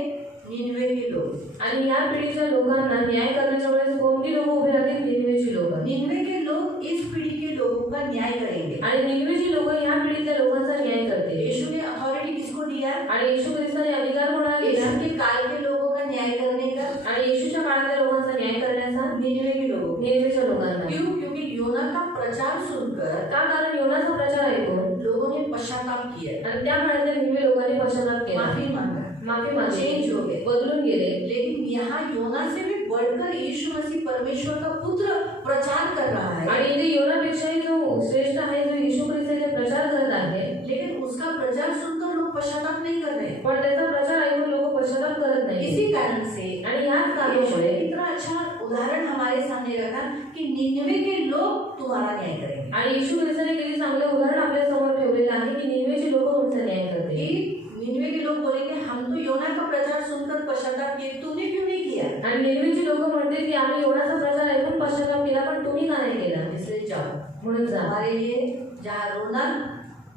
निनवे के लोग। आणि या पिढीच्या लोकांना न्याय करण्याच्या वेळेस कोणती लोक उभे राहतील? निनवेची लोक। निनवे के लोग इस पीढ़ी के लोगों का न्याय करेंगे आणि निनवेची लोक या पिढीतल्या लोकांचा न्याय करतील। यीशु ने अथॉरिटी किसको दिया? आणि येशू ख्रिस्ताने अधिकार कोणाला दिला? यीशु के काल के लोगों का न्याय करने का आणि येशूच्या काळातल्या लोकांचा न्याय करण्याचा निनवे के लोगों। निनवेच्या लोकांना। क्यों? क्योंकि योना का प्रचार सुनकर का? कारण योनाचा प्रचार ऐकून लोगों ने पश्चाताप किया आणि त्या काळातल्या निनवे लोकांनी पश्चाताप केला, माफी मांगा, माफी मागितली, चेंज हो गए, बदलून गेले। लेकिन यहाँ योना से भी बढ़कर यीशु मसीह परमेश्वर का पुत्र प्रचार कर रहा है आणि इथे योनापेक्षाही जो श्रेष्ठ आहे जो येशू ख्रिस्ताचा प्रचार करत आहे, लेकिन उसका प्रचार सुनकर लोग पश्चाताप नहीं कर रहे। पण त्याचा प्रचार ऐकून लोक पश्चाताप करत नाही। इसी कारण से आणि याच यीशु कारणामुळे ने इतना अच्छा उदाहरण हमारे सामने रखा कि निनवे के लोग तुम्हारा न्याय करेंगे। आणि येशू ख्रिस्ताने किती चांगले उदाहरण आपल्या समोर ठेवलेलं आहे की निनवेची लोक तुमचा न्याय करतील। निनवे के लोग बोलेंगे हम तो योना का प्रचार सुनकर पश्चाताप किए, तूने क्यों नहीं किया? आणि निनवेची लोक म्हणतील की आम्ही योनाचा प्रचार ऐकून पश्चाताप केला पण तुम्ही का नाही केला? इसलिए जाओ, म्हणून जा हमारे लिए जहाँ रोना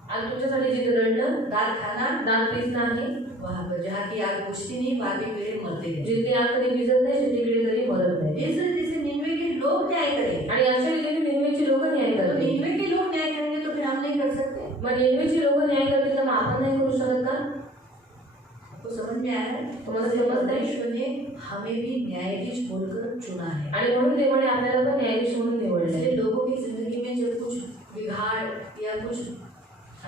आणि तुमच्यासाठी जिथे रडणं दांत खाना दात पिसणं आहे, वहाँ पर जहाँ की आग बुझती नहीं वहाँ के कीड़े मरते हैं। जिथे आग कधी भिजत नाही जिथे किडे कधी मरत नाही। इस रीति से निनवे के लोग न्याय करेंगे। आणि अशा रीतीने निनवेची लोक न्याय तो करतील। निनवे के लोग न्याय करेंगे तो फिर हम नहीं कर सकते। मग निनवेची लोक न्याय करतील तर मग आपण नाही करू शकत का? आपको समझ में आया है? तुम्हाला समजतंय? परमेश्वर ने हमें भी न्यायाधीश बोलकर चुना है। आणि म्हणून देवाने आपल्याला पण न्यायाधीश म्हणून निवडले। इसलिए लोगों की जिंदगी में जब कुछ बिगाड़ या कुछ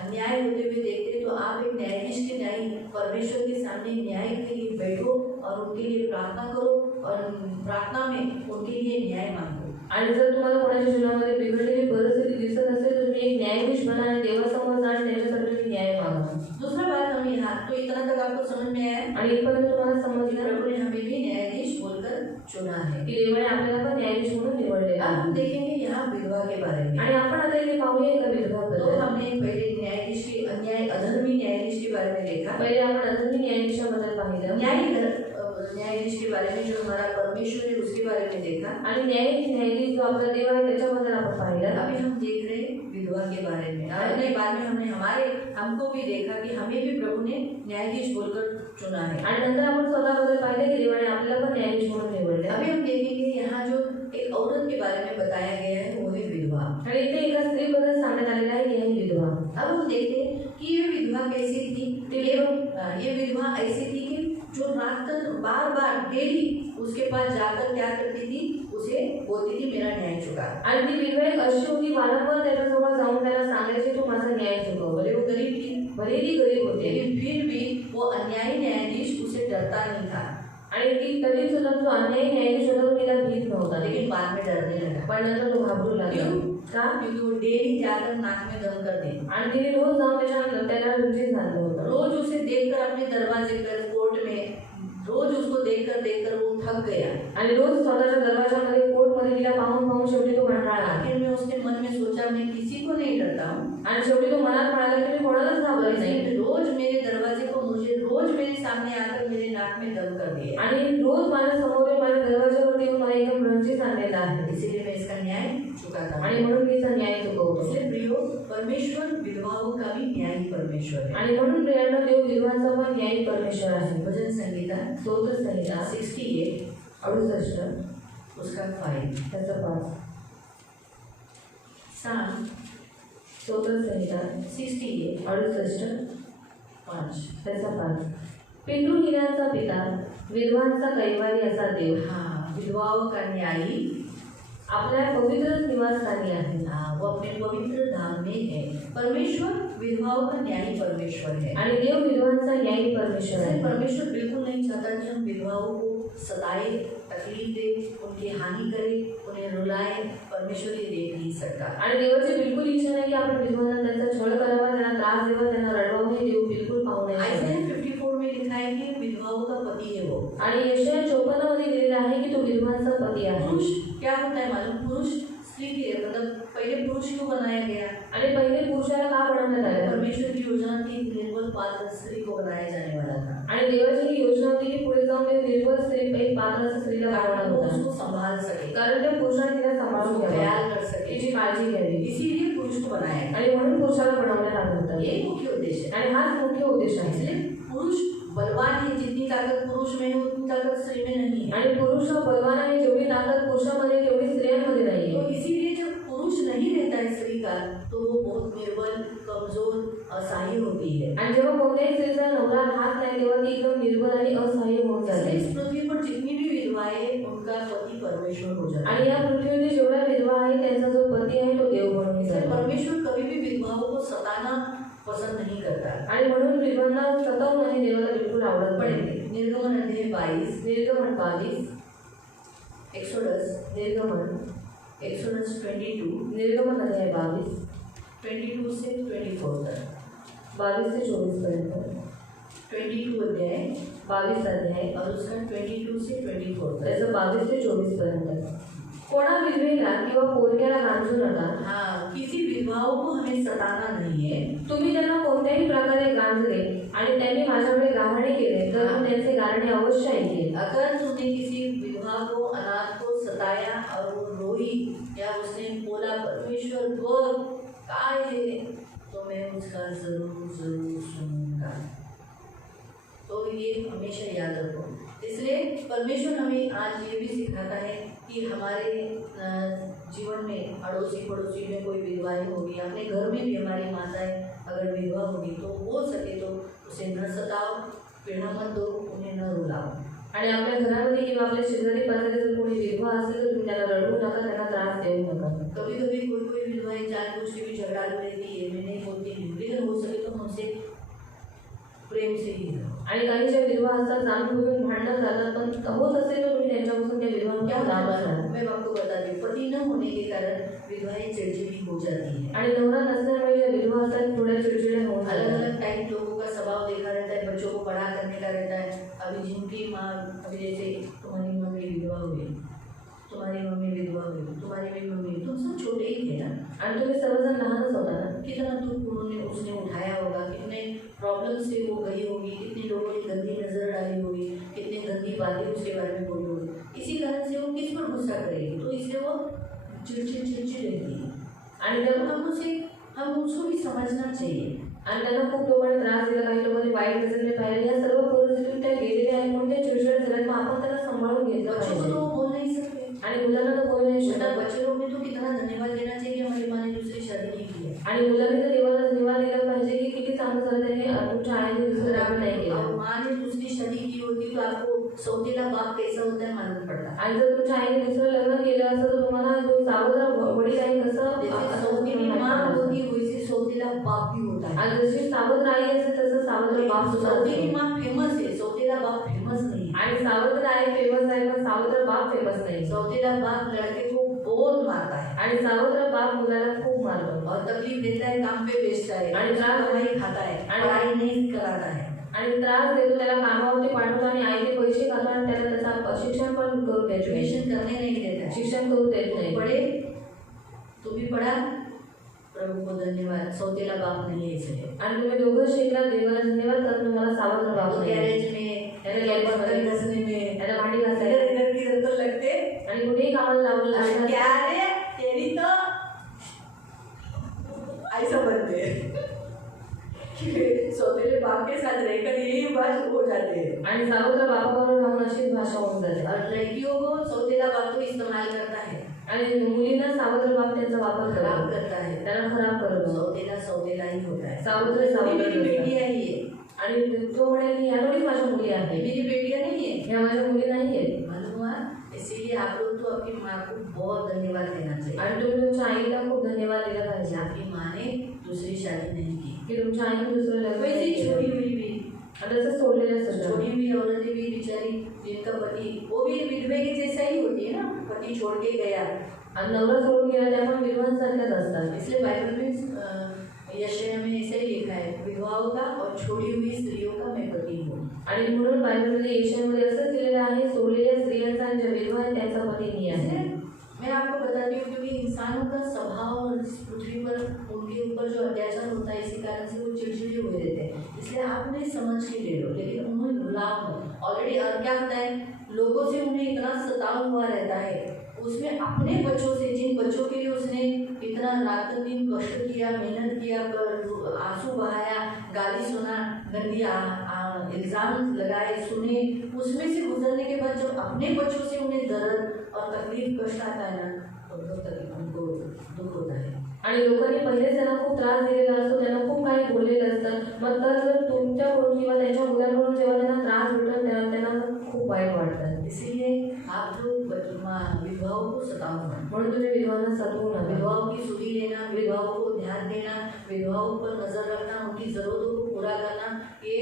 अन्याय होते हुए देखते हैं तो आप एक न्यायाधीश के न्याय परमेश्वर के सामने न्याय के लिए बैठो और उनके लिए प्रार्थना करो और प्रार्थना में उनके लिए न्याय मांगो। आणि जर तुम्हाला कोणाच्या जीवनामध्ये बिघडलेली परिस्थिती दिसत असेल तर तुम्ही एक न्यायाधीश बना आणि देवासमोर जा आणि त्याच्यासाठी तुम्ही न्याय मागा। दूसरा बात हम यहाँ तो इतना तक आपको समझ में आया आणि इथपर्यंत तुम्हाला कि समजलं प्रभु ने हमें भी न्यायाधीश बोलकर चुना है। की देवाने आपल्याला पण न्यायाधीश म्हणून निवडले अब हम देखेंगे यहाँ विधवा के बारे में। आणि आपण आता इथे पाहूया एका तो विधवाबद्दल। हमने पहले न्यायाधीश के अन्याय अधर्मी न्यायाधीश के बारे में देखा। पहिले आपण अधर्मी न्यायाधीशाबद्दल पाहिलं न्यायाधीश के बारे में जो हमारा परमेश्वर है उसके बारे में देखा। आणि न्यायाधीश जो आपला देव आहे त्याच्याबद्दल आपण पाहिलं। अभी हम देख रहे हैं विधवा के बारे में। अगले बार में हमने हमको भी देखा कि हमें भी प्रभु ने न्यायाधीश बोलकर चुना है। आणि नंतर आपण स्वतःबद्दल पाहिलं की देवाने आपल्याला पण न्यायाधीश म्हणून निवडले। अभी हम देखेंगे यहाँ जो एक औरत के बारे में बताया गया है वो है विधवा। आणि इथे एका स्त्रीबद्दल सांगण्यात आलेलं आहे की ही विधवा। अब हम देखते हैं कि ये विधवा कैसी थी। ये विधवा ऐसी थी कि जो रात बार बार डेली उसके पास जाकर क्या करती थी, उसे उसे बोलती थी मेरा न्याय चुका। आणि ती विधवा एक अशी होती वारंवार त्याच्याजवळ जाऊन त्याला सांगायची तू माझा न्याय चुकव. भले वो गरीब थी, भले ती गरीब होती लेकिन फिर भी वो अन्यायी न्यायाधीश उसे डरता नहीं था, आणि ती तरी सुद्धा जो अन्यायी न्यायाधीश होता तो तिला भीत नव्हता. लेकिन बाद में डरने लगा। पण नंतर तो घाबरू लागला. क्यों? का? क्योंकि वो डेली जाकर नाक में दम कर दे, आणि तिने रोज जाऊन त्याला रुंजीत घातलं होतं. रोज उसे देखकर अपने दरवाजे पर कोर्ट में, रोज उसको देखकर वो थक गया। आणि रोज स्वतःच्या दरवाजामध्ये कोर्टमध्ये तिला पाहून शेवटी तो कंटाळला. आखिर में उसने मन में सोचा मैं किसी को नहीं डरता हूँ, आणि शेवटी तो मनात म्हणाला की मी कोणालाच घाबरत नाही. रोज मेरे दरवाजे को मुझे रोज मेरे सामने आकर मेरे नाक में दम कर दिया, आणि रोज माझ्या समोर माझ्या दरवाजावरती येऊन मला एकदम रंजीत आणलेला आहे. इसीलिए मैं इसका न्याय चुकाता आणि हूँ। म्हणून मी त्याचा न्याय चुकवतो. इसलिए प्रियो, परमेश्वर विधवाओं का भी न्यायी परमेश्वर है। आणि म्हणून प्रियांनो देव विधवांचा पण न्यायी परमेश्वर आहे. भजन संगीता स्तोत्र संहिता 68 68 उसका 5, त्याचा 5. साम स्तोत्र संहिता 68 68 5। त्याचा 5. पितृहीनांचा पिता, विधवांचा कैवारी असा देव हाँ, विधवाओं का न्यायी आपल्या पवित्र निवासस्थानी आहे. हाँ, वो अपने पवित्र धाम में है। परमेश्वर विधवाओं का न्यायी परमेश्वर है। आणि देव विधवांचा न्यायी परमेश्वर इसलिए आहे. परमेश्वर बिल्कुल नहीं चाहता कि हम विधवाओं को सताए, तकलीफ दे, उनकी हानि करे, उन्हें रुलाए। परमेश्वर ये देख नहीं सकता। आणि देवाची बिलकुल इच्छा नाही की आपण विधवांना त्यांचा छळ करावा, त्यांना त्रास द्यावा, त्यांना रडवावं. हे देव बिलकुल पाहू नाही शकत. आयसाया 54 में लिखा है कि विधवाओं का पति है वो। आणि यशाया 54 मध्ये दिलेला आहे की तो विधवांचा पती आहे. पुरुष क्या होता है मालूम? पुरुष स्त्री के मतलब पहले पुरुष क्यों बनाया गया? आणि पहिले पुरुषाला का बनवण्यात आलं? परमेश्वर की योजना थी निर्बल पात्र स्त्री को बनाया जाने वाला था। आणि देवाची ही योजना होती की पुढे जाऊन ते निर्बल स्त्री एक पात्र स्त्रीला बनवणार वो होता. उसको संभाल सके, कारण त्या पुरुषाने तिला सांभाळून उसको घ्यावा, ख्याल कर सके, तिची काळजी घ्यावी. इसीलिए पुरुष को बनाया गया। आणि म्हणून पुरुषाला बनवण्यात आलं होतं. ये मुख्य उद्देश्य है। आणि हाच मुख्य उद्देश आहे. इसलिए पुरुष बलवान है, जितनी ताकत पुरुष में है उतनी ताकत स्त्री में नहीं है। आणि पुरुष बलवान आहे, जेवढी ताकद पुरुषामध्ये तेवढी स्त्रियांमध्ये नाहीये. तो इसीलिए जब पुरुष नहीं रहता है स्त्री का, तो वो बहुत निर्बल, कमजोर, असहाय होती है। आणि जेव्हा कोणत्याही स्त्रीचा नवरा हात नाही तेव्हा ती एकदम निर्बल आणि असहाय्य होऊन जाते. इस पृथ्वी पर जितनी भी विधवाएं, उनका पति परमेश्वर हो जाता है। आणि या पृथ्वीवरती जेवढ्या विधवा आहे त्यांचा जो पती आहे तो देव बनून इसलिए जातो. परमेश्वर कभी भी विधवाओं को सताना पसंद नहीं करता। आणि म्हणून विधवांना सतावून आणि देवाला बिलकुल आवडत पढ़े नाही. निर्गमन अध्याय 22, निर्गमन 22, एक्सोडस निर्गमन 22, निर्गमन अध्याय 22, 22 से 24 तक। 22 से 24 पर्यंत. 22 अध्याय 22 अध्याय और उसका 22 से 24 तक। त्याचं 22 ते 24 पर्यंत. कोणा विधवेला किंवा पोरक्याला गांजू नका. हाँ, किसी विधवाओं को हमें सताना नहीं है। तुम्ही त्यांना कोणत्याही प्रकारे गांजले आणि त्यांनी माझ्याकडे गाळणे केले तर मी त्यांचे गाळणे अवश्य ऐकेल. अगर तुमने किसी विधवा को, अनाथ को सताया और वो रोई या उसने बोला परमेश्वर बग काय है, तो मैं उसका जरूर जरूर सुनूंगा। तो ये हमेशा याद रखो। इसलिए परमेश्वर हमें आज ये भी सिखाता है कि हमारे जीवन में अड़ोसी पड़ोसी में कोई विधवाएं होगी, अपने घर में भी हमारी माताएं अगर विधवा होगी तो हो सके तो उसे न सताओ, पीड़ा मत दो, उन्हें न रुलाओ। आणि आपल्या घरामध्ये किंवा आपल्या शेजारी पाजारी जर कोणी विधवा असेल तर तुम्ही त्याला रडवू नका, त्यांना त्रास देऊ नका. कभी कभी कोई विधवाएं जानबूझ के भी झगड़ालू रहती है, मैं नहीं बोलती हूँ, लेकिन हो सके तो हमसे प्रेम से ही रहो। आणि काही ज्या विधवा असतात जाणून बुजून भांडण करतात, पण होत असेल तर तुम्ही त्यांच्यापासून त्या विधवांना क्या लांब होता राहा. है, मैं आपको बताती हूँ, पति न होने के कारण विधवाएं चिड़चिड़ी हो जाती है। आणि नवरा नसल्यामुळे ज्या विधवा असतात थोड्या चिडचिड्या होऊन अलग जातात. अलग टाइम लोगों का स्वभाव देखा रहता है, बच्चों को बड़ा करने का रहता है। अभी जिनकी माँ, अभी जैसे तुम्हारी मम्मी विधवा हुई, तुम्हारी मम्मी विधवा हुई, तुम्हारी भी मम्मी, तुम सब छोटे ही थे ना, आणि तुम्ही सर्वजण लहानच होता ना. कितना दुख उन्होंने उसने उठाया होगा, कितने प्रॉब्लम से वो गई होगी, कितने लोगों ने गंदी नजर डाली होगी, कितने गंदी बातें उसके बारे में बोली होगी। इसी कारण से वो किस पर गुस्सा करेगी, तो इसलिए वो चिड़चिड़ रहती है। आणि त्या हम उसको भी समझना चाहिए। आणि त्यांना खूप लोकांनी त्रास दिला, काही लोकांनी वाईट नजरेने पाहिले. या सर्व परिस्थितीतून त्या गेलेल्या आहेत म्हणून त्या चिडचिड झाल्यात. मग आपण त्यांना सांभाळून घेतलं बच्चों को पाहिजे. तो वो बोल नहीं सकते, आणि मुलांना तर बोलू नाही छोटा शकत. बच्चे लोग ने तो कितना धन्यवाद देना चाहिए कि हमारी माँ ने दूसरी शादी नहीं की है। आणि मुलांनी तर देवाला धन्यवाद दिला पाहिजे की किती चांगलं झालं त्याने तुमच्या आईने दुसरं लग्न नाही अब केलं. माँ ने दूसरी शादी की होती तो आपको सौतेला बाप कैसा होता है मालूम पड़ता। आणि जर तुमच्या आईने दुसरं लग्न केलं असतं तर तुम्हाला जो सावत्र वडील आहे कसं जैसे सौतेली माँ होती वैसे सौतेला बाप भी होता है। आणि जशी सावत्र आई असते तसं सावत्र बाप सुद्धा सौतेली असतो. माँ फेमस है, सौतेला बाप फेमस नहीं है। आणि सावत्र आई फेमस आहे पण सावत्र बाप फेमस नाही. सौतेला बाप लड़के को बहुत मारता है आणि सावत्र बाप मुलाला खूप मारतो और तकलीफ देता है, काम पे बेचता है, आणि त्रास कमाई खाता है, पढ़ाई नहीं कराता है। आणि त्रास देतो त्याला कामावरती पाठवतो आणि आईचे पैसे खातो आणि त्याला त्याचा शिक्षण पण करू देत नाही. एजुकेशन करने नहीं देता है। शिक्षण करू देत नाही. पढ़े तू भी पढ़ा, प्रभु को धन्यवाद, सौतेला बाप नहीं है इसलिए। आणि तुम्ही दोघं शिकला, देवाला धन्यवाद तर तुम्हाला सावत्र बाप तो नाही. गैरेज में, बर्तन घसने में, त्याला भांडी घासायला इधर की इधर तो लगते आणि कुठेही कामाला लावलं लागलं क्या रे तेरी तो ऐसा बनते हैं कि सौतेले बाप के साथ रहकर यही बात हो जाते हैं। आणि सावत्र बापाबरोबर राहून अशीच भाषा होऊन जाते. और लड़कियों को सौतेला बाप तो इस्तेमाल करता है, आणि मुलींना सावत्र बाप त्यांचा वापर खराब करतो, करता है। त्यांना खराब करतो. सौतेला सौतेला ही होता है। सावत्र सावत्र मेरी करतो. बेटियां ही है, आणि तो म्हणेल की ह्या थोडीच माझ्या मुली आहेत, मेरी बेटियां नहीं है, ह्या माझ्या मुली नाही आहेत. मालूम हुआ? इसीलिए आप लोग तो अपनी माँ को बहुत धन्यवाद देना चाहिए। आणि तुम्ही तुमच्या आईला खूप धन्यवाद दिला पाहिजे आपकी माँ ने दूसरी शादी नहीं की। की तुमच्या आईने दुसरं लग्न वैसे ही केलं. छोड़ी हुई भी, आणि तसं सोडलेलं सगळं. छोड़ी हुई औरतें भी बेचारी, जिनका पति वो भी विधवे के जैसा ही होती है ना, पति छोड़ के गया। आणि नवरा सोडून गेला त्या पण विधवांसारख्याच असतात. इसलिए बाइबल में यशायाह में ऐसा ही लिखा है, विधवाओं का और छोड़ी हुई स्त्रियों का मैं पति हूँ। आणि म्हणून बायबलमध्ये येशामध्ये असंच दिलेलं आहे, सोडलेल्या स्त्रियांचा आणि ज्या विधवा आहेत त्यांचा पती मी आहे. मैं आपको बताती हूँ क्योंकि इंसानों का स्वभाव इस पृथ्वी पर उनके ऊपर जो अत्याचार होता है इसी कारण से वो चिड़चिड़े हुए रहते हैं, इसलिए आप उन्हें समझ के ले लो, लेकिन उन्हें गुलाम हो ऑलरेडी। और क्या होता है, लोगों से उन्हें इतना सताव हुआ रहता है, उसमें अपने बच्चों से, जिन बच्चों के लिए उसने इतना रात दिन कष्ट किया, मेहनत किया, आंसू बहाया, गाली सुना, गंदी इल्ज़ाम लगाए, सुने, उसमें से गुजरने के बाद जब अपने बच्चों से उन्हें दर्द और तकलीफ कष्ट आता है ना, तो उनको दुख होता है. आणि लोकांनी पहिलेच त्यांना खूप त्रास दिलेला असतो, त्यांना खूप काही बोललेलं असतं. मग तर जर तुमच्याकडून किंवा त्यांच्या मुलांकडून जेव्हा त्यांना त्रास भेटतो त्यांना खूप वाईट वाटतं. इसीलिए आप लोग विधवाओं को सताओ मत. म्हणून तुम्ही विधवांना सतावू नका. विधवाओं की सुधी लेना, विधवाओं को ध्यान देना, विधवाओं पर नजर रखना, उनकी जरूरतों को पूरा करना, ये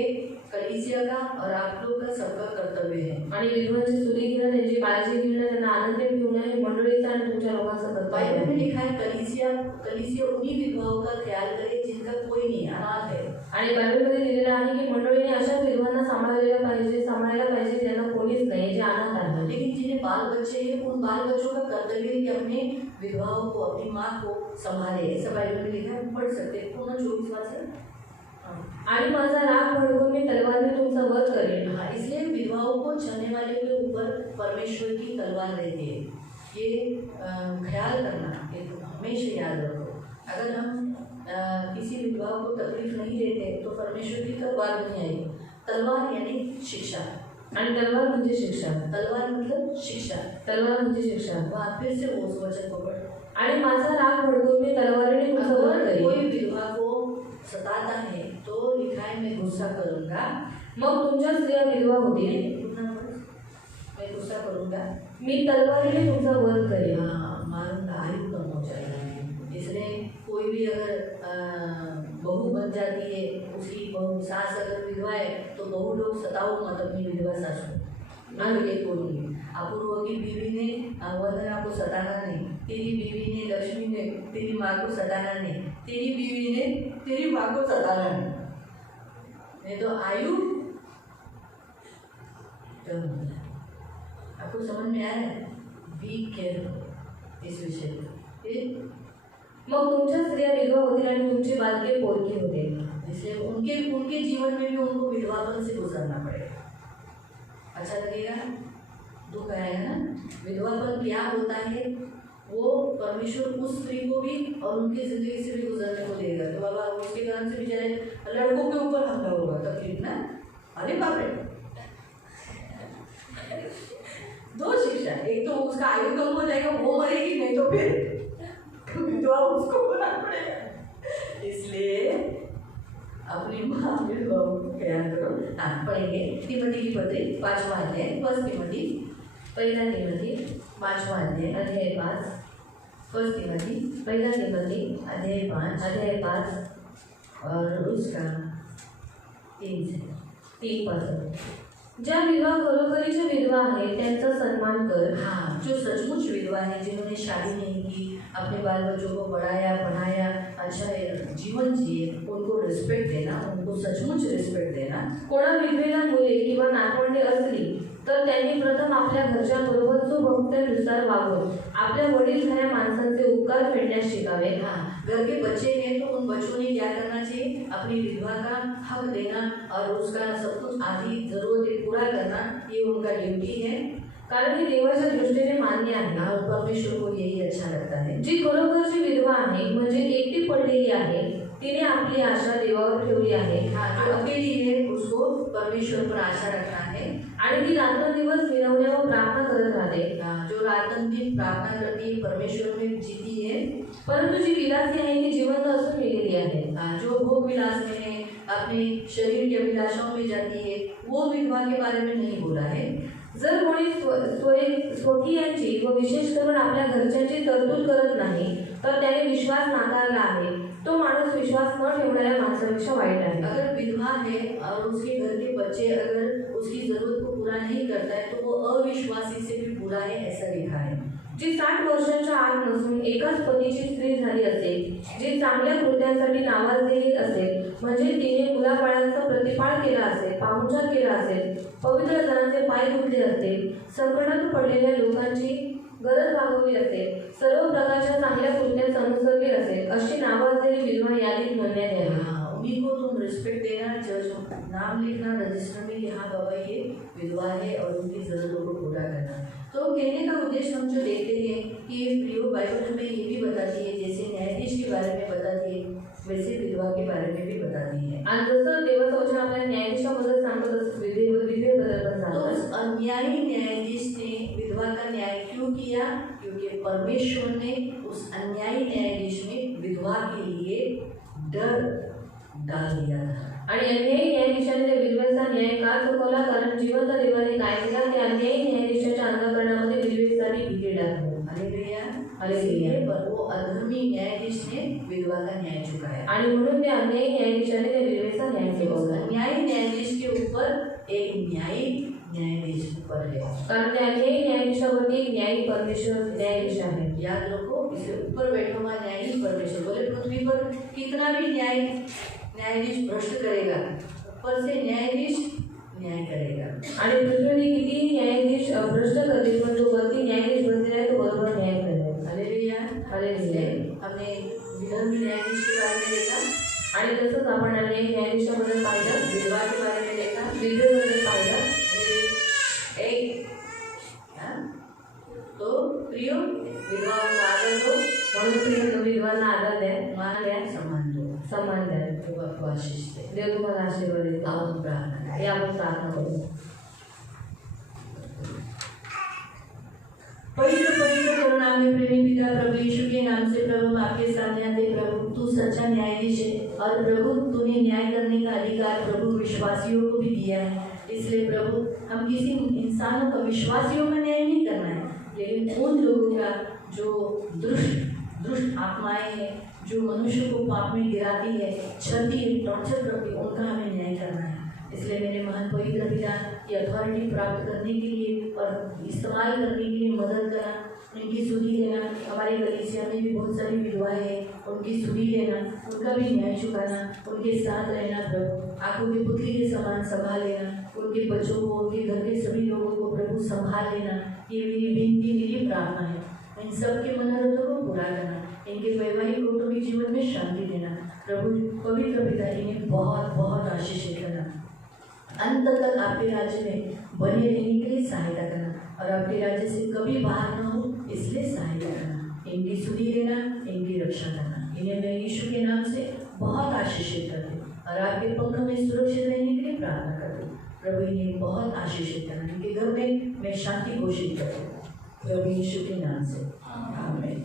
कलीसिया का और आप लोग का सबका कर्तव्य है. आणि विधवांची सुधी घेणं, त्यांची काळजी घेणं, त्यांना आनंद ठेवणं हे मंडळीचं आणि तुमच्या लोकांचं कर्तव्य बाइबल आहे. में लिखा है कलीसिया उन्हीं विधवाओं का ख्याल करे जिनका कोई नहीं, अनाथ है. आणि बायबलमध्ये दिलेलं आहे की मंडळीने अशाच विधवांना सांभाळायला पाहिजे ज्यांना कोणीच नाही, जे अनाथ आहेत. लेकिन जिन्हें बाल बच्चे हैं उन बाल बच्चों का कर्तव्य है कि अपने विधवाओं को, अपनी माँ को संभाले. ऐसा बाइबल में लिखा है, पढ़ सकते हैं. पूर्ण 24 वाक्य. आणि माझा राग भडकून मी तलवारने तुमचा वध करेन. हाँ, इसलिए विधवाओं को छलने वाले के ऊपर परमेश्वर की तलवार रहती है. ये ख्याल करना, ये तो हमेशा याद रखो. अगर हम किसी विधवा को तकलीफ नहीं देते तो परमेश्वर की तलवार नहीं आएगी. तलवार यानी शिक्षा. आणि तलवार म्हणजे शिक्षा. तलवार मतलब शिक्षा. तलवार म्हणजे शिक्षा. वहाँ फिर से वो वचन पकड़. आणि माझा राग भडकून मी तलवारीने तुमचा वध अगर करेन. कोई विधवा को सताता है तो लिखा है मैं गुस्सा करूँगा. मग तुमच्या स्त्रिया विधवा होतील. मैं गुस्सा करूँगा, मी तलवारीने तुमचा वध करेन. मारूंगा, आयु कम हो जाएगा. इसलिए कोई भी अगर बहू बन जाती है, उसकी बहू सास अगर विधवा है तो बहू लोग सताओ मत अपनी विधवा सास को. आगे बोलिए, अपूर्व की बीवी ने वंदना को सताना नहीं, तेरी बीवी ने लक्ष्मी ने तेरी माँ को सताना नहीं, तेरी बीवी ने तेरी माँ को सताना नहीं तो आयु कम हो जाए. आपको समझ में आ रहा है? बी केयरफुल इस विषय पर. मग तुमच्या स्त्रिया विधवा होतील आणि तुमची बालके पोरकी होतील. इसलिए उनके जीवन में भी उनको विधवापन से गुजरना पड़ेगा. अच्छा लगेगा, दुख आएगा ना. विधवापन क्या होता है, वो परमेश्वर उस स्त्री को भी और उनकी जिंदगी से भी गुजरने को देगा. तो बाबा उसके कारण से बेचारे लड़कों के ऊपर हमला होगा, तकलीफ ना. अरे बाप रे, दो शिक्षा. एक तो उसका आयु कम हो जाएगा, वो मरेगी, नहीं तो फिर विधवा उसको होना पड़ेगा. इसलिए अपनी माँ विधवाओं को ख्याल करो. हाँ, पढ़ेंगे. तिमोथी की पत्री 5वां अध्याय, 1 तिमोथी पहिला तिमोथी 5वां अध्याय, अध्याय 5, 1 तिमोथी पहिला तिमोथी अध्याय 5 अध्याय 5 और उसका 3 पासून. ज्या विधवा खरोखरीच्या विधवा आहेत त्यांचा सन्मान कर. हाँ, जो सचमुच विधवा है, जिन्होंने शादी नहीं की, अपने बाल बच्चों को पढ़ाया पढ़ाया, अच्छा जीवन जिए, उनको रिस्पेक्ट देना, उनको सचमुच रिस्पेक्ट देना. कोणा विधवेला मुले किंवा नातवंडे असली तर त्यांनी प्रथम आपल्या घरच्यांबरोबर सुभक्तेनुसार वागून आपल्या वडीलधाऱ्या माणसांचे उपकार फेडण्यास शिकावे. हाँ, घर के बच्चे हैं तो उन बच्चों ने क्या करना चाहिए, अपनी विधवा का हक देना और उसका सब कुछ आधी जरूरतें पूरा करना, ये उनका ड्यूटी है. कारण ही देवाच्या दृष्टीने मान्य आहे. और परमेश्वर को यही अच्छा लगता है. जी खरोखरची विधवा आहे म्हणजे एकटी पडलेली आहे, तिने आपली आशा देवावर ठेवली आहे. हाँ, जो अकेली है उसको परमेश्वर पर आशा रखना है. आणि ती रात्रंदिवस विनवण्यावर प्रार्थना करत राहते. हाँ, जो रात दिन प्रार्थना करती है, परमेश्वर में जीती है. परंतु जी विलासी आहे ती जिवंत असून मेलेली आहे. हाँ, जो भोग विलास में है, अपने शरीर की अभिलाषाओं में जाती है, वो विधवा के बारे में नहीं बोला है. जर कोणी स्वकीयांची व विशेष करून आपल्या घरच्यांची तरतूद करत नाही तर त्याने विश्वास नाकारला आहे. तो माणूस विश्वास न ठेवणाऱ्या माणसापेक्षा वाईट आहे. अगर विधवा है और उसके घर के बच्चे अगर उसकी जरूरत को पूरा नहीं करता है तो वो अविश्वासी से भी बुरा है, ऐसा लिखा है. जी 60 वर्षांच्या आत नसून एकाच पतीची स्त्री झाली असेल, जी चांगल्या कृत्यांसाठी नावाजलेली असेल, म्हणजे तिने मुलाबाळांचा प्रतिपाळ केला असेल, पाहुणचार केला असेल, पवित्र जनांचे पाय धुतले असतील, संकटात पडलेल्या लोकांची गरज भागवली असेल, सर्व प्रकारच्या चांगल्या कृत्यांचं अनुसरले असेल, अशी नावाजलेली विधवा यादीत नोंदण्यात यावी. हाँ, उन्हीं को तुम रिस्पेक्ट देना, जज नाम लिखना रजिस्टर में कि हाँ बाबा ये विधवा है और उनकी जरूरतों को पूरा करना. तो कहने का उद्देश्य हम जो देखते हैं कि ये प्रियो बाइबल हमें ये भी बताती है, जैसे न्यायाधीश के बारे में बताती है वैसे विधवा के बारे में भी बताती है. आणि जसं देवाचं वचन आपल्याला न्यायाधीशाबद्दल सांगतं तसंच विधवेबद्दल पण तो सांगतं. उस अन्यायी न्यायाधीश ने विधवा का न्याय क्यों किया? क्योंकि परमेश्वर ने उस अन्यायी न्यायाधीश में विधवा के लिए डर डाल दिया था. आणि अन्यायी न्यायाधीशाने त्या विधवेचा न्याय का चुकवला? कारण जिवंत देवाने काय केला? त्या अन्यायी न्यायाधीशाच्या अंधकरणामध्ये विधवेसाठी भीती टाकली. हालेलुया. पर वो अधर्मी न्यायाधीश ने विधवा का न्याय चुकाया. आणि म्हणून त्या अन्यायी न्यायाधीशाने त्या विधवेचा न्याय चुकवला. अन्यायी न्यायाधीश के ऊपर एक न्यायिक न्यायाधीश ऊपर है. कारण त्या अन्यायी न्यायाधीशावरती एक न्यायी परमेश्वर न्यायाधीश आहे. याद रखो, इससे ऊपर बैठा हुआ न्यायिक परमेश्वर. बोले पृथ्वी पर कितना भी न्यायाधीश भ्रष्ट करेगा, ऊपर से न्यायाधीश न्याय करेगा. आणि पृथ्वीने किती न्यायाधीश भ्रष्ट करतील पण जो वरती न्यायाधीश बसलेला आहे तो बरोबर न्याय करेल. हालेलुया. हालेलुया. हमने विधर्मी न्यायाधीश के बारे में देखा आणि तसंच आपण अन्यायी न्यायाधीशाबद्दल पाहिलं, विधवा के बारे में देखा, विधवेबद्दल पाहिलं. एक तो प्रियो विधवाओं को आदर दो, म्हणून प्रिय विधवांना आदर द्या, मान द्या, सम्मान दो. सन्मान द्या. देव आपको आशीष दे. देव तुम्हाला आशीर्वाद देईल. आपण प्रार्थना करें. हे आपण प्रार्थना करू. पवित्र पवित्र करुणा में प्रेमी पिता प्रभु यीशु के नाम से प्रभु हम आपके सामने आते. प्रभु तू सच्चा न्यायाधीश है और प्रभु तूने न्याय करने का अधिकार प्रभु विश्वासियों को भी दिया है. इसलिए प्रभु हम किसी इंसानों का विश्वासियों का न्याय नहीं करना है, लेकिन उन लोगों का जो दुष्ट आत्माएं हैं, जो मनुष्य को पाप में गिराती है, छलती है, टॉर्चर करती है, उनका हमें न्याय करना है. इसलिए मेरे महान पवित्र पिता की अथॉरिटी प्राप्त करने के लिए और इस्तेमाल करने के लिए मदद करना, उनकी सुधि लेना. हमारे कलीसिया में भी बहुत सारी विधवाएं हैं, उनकी सुधि लेना, उनका भी न्याय चुकाना, उनके साथ रहना. प्रभु आंखों की पुतली के समान संभाल लेना, उनके बच्चों को, उनके घर के सभी लोगों को प्रभु संभाल लेना. ये मेरी विनती, मेरी प्रार्थना है. इन सब के मनोरथों को पूरा करना, इनके वैवाहिक कौटुंबिक जीवन में शांति देना. प्रभु पवित्र पिता इन्हें बहुत बहुत आशीष करना. अंत तक आपके राज्य में बने रहने के लिए सहायता करना और आपके राज्य से कभी बाहर न हो इसलिए सहायता करना. इनकी सुधि लेना, इनकी रक्षा करना. इन्हें मैं यीशु के नाम से बहुत आशीषित करती हूँ और आपके पंख में सुरक्षित रहने के लिए प्रार्थना करती हूँ. प्रभु इन्हें बहुत आशीषित करना. इनके घर में मैं शांति घोषित करती हूँ प्रभु यीशु के नाम से. आमीन.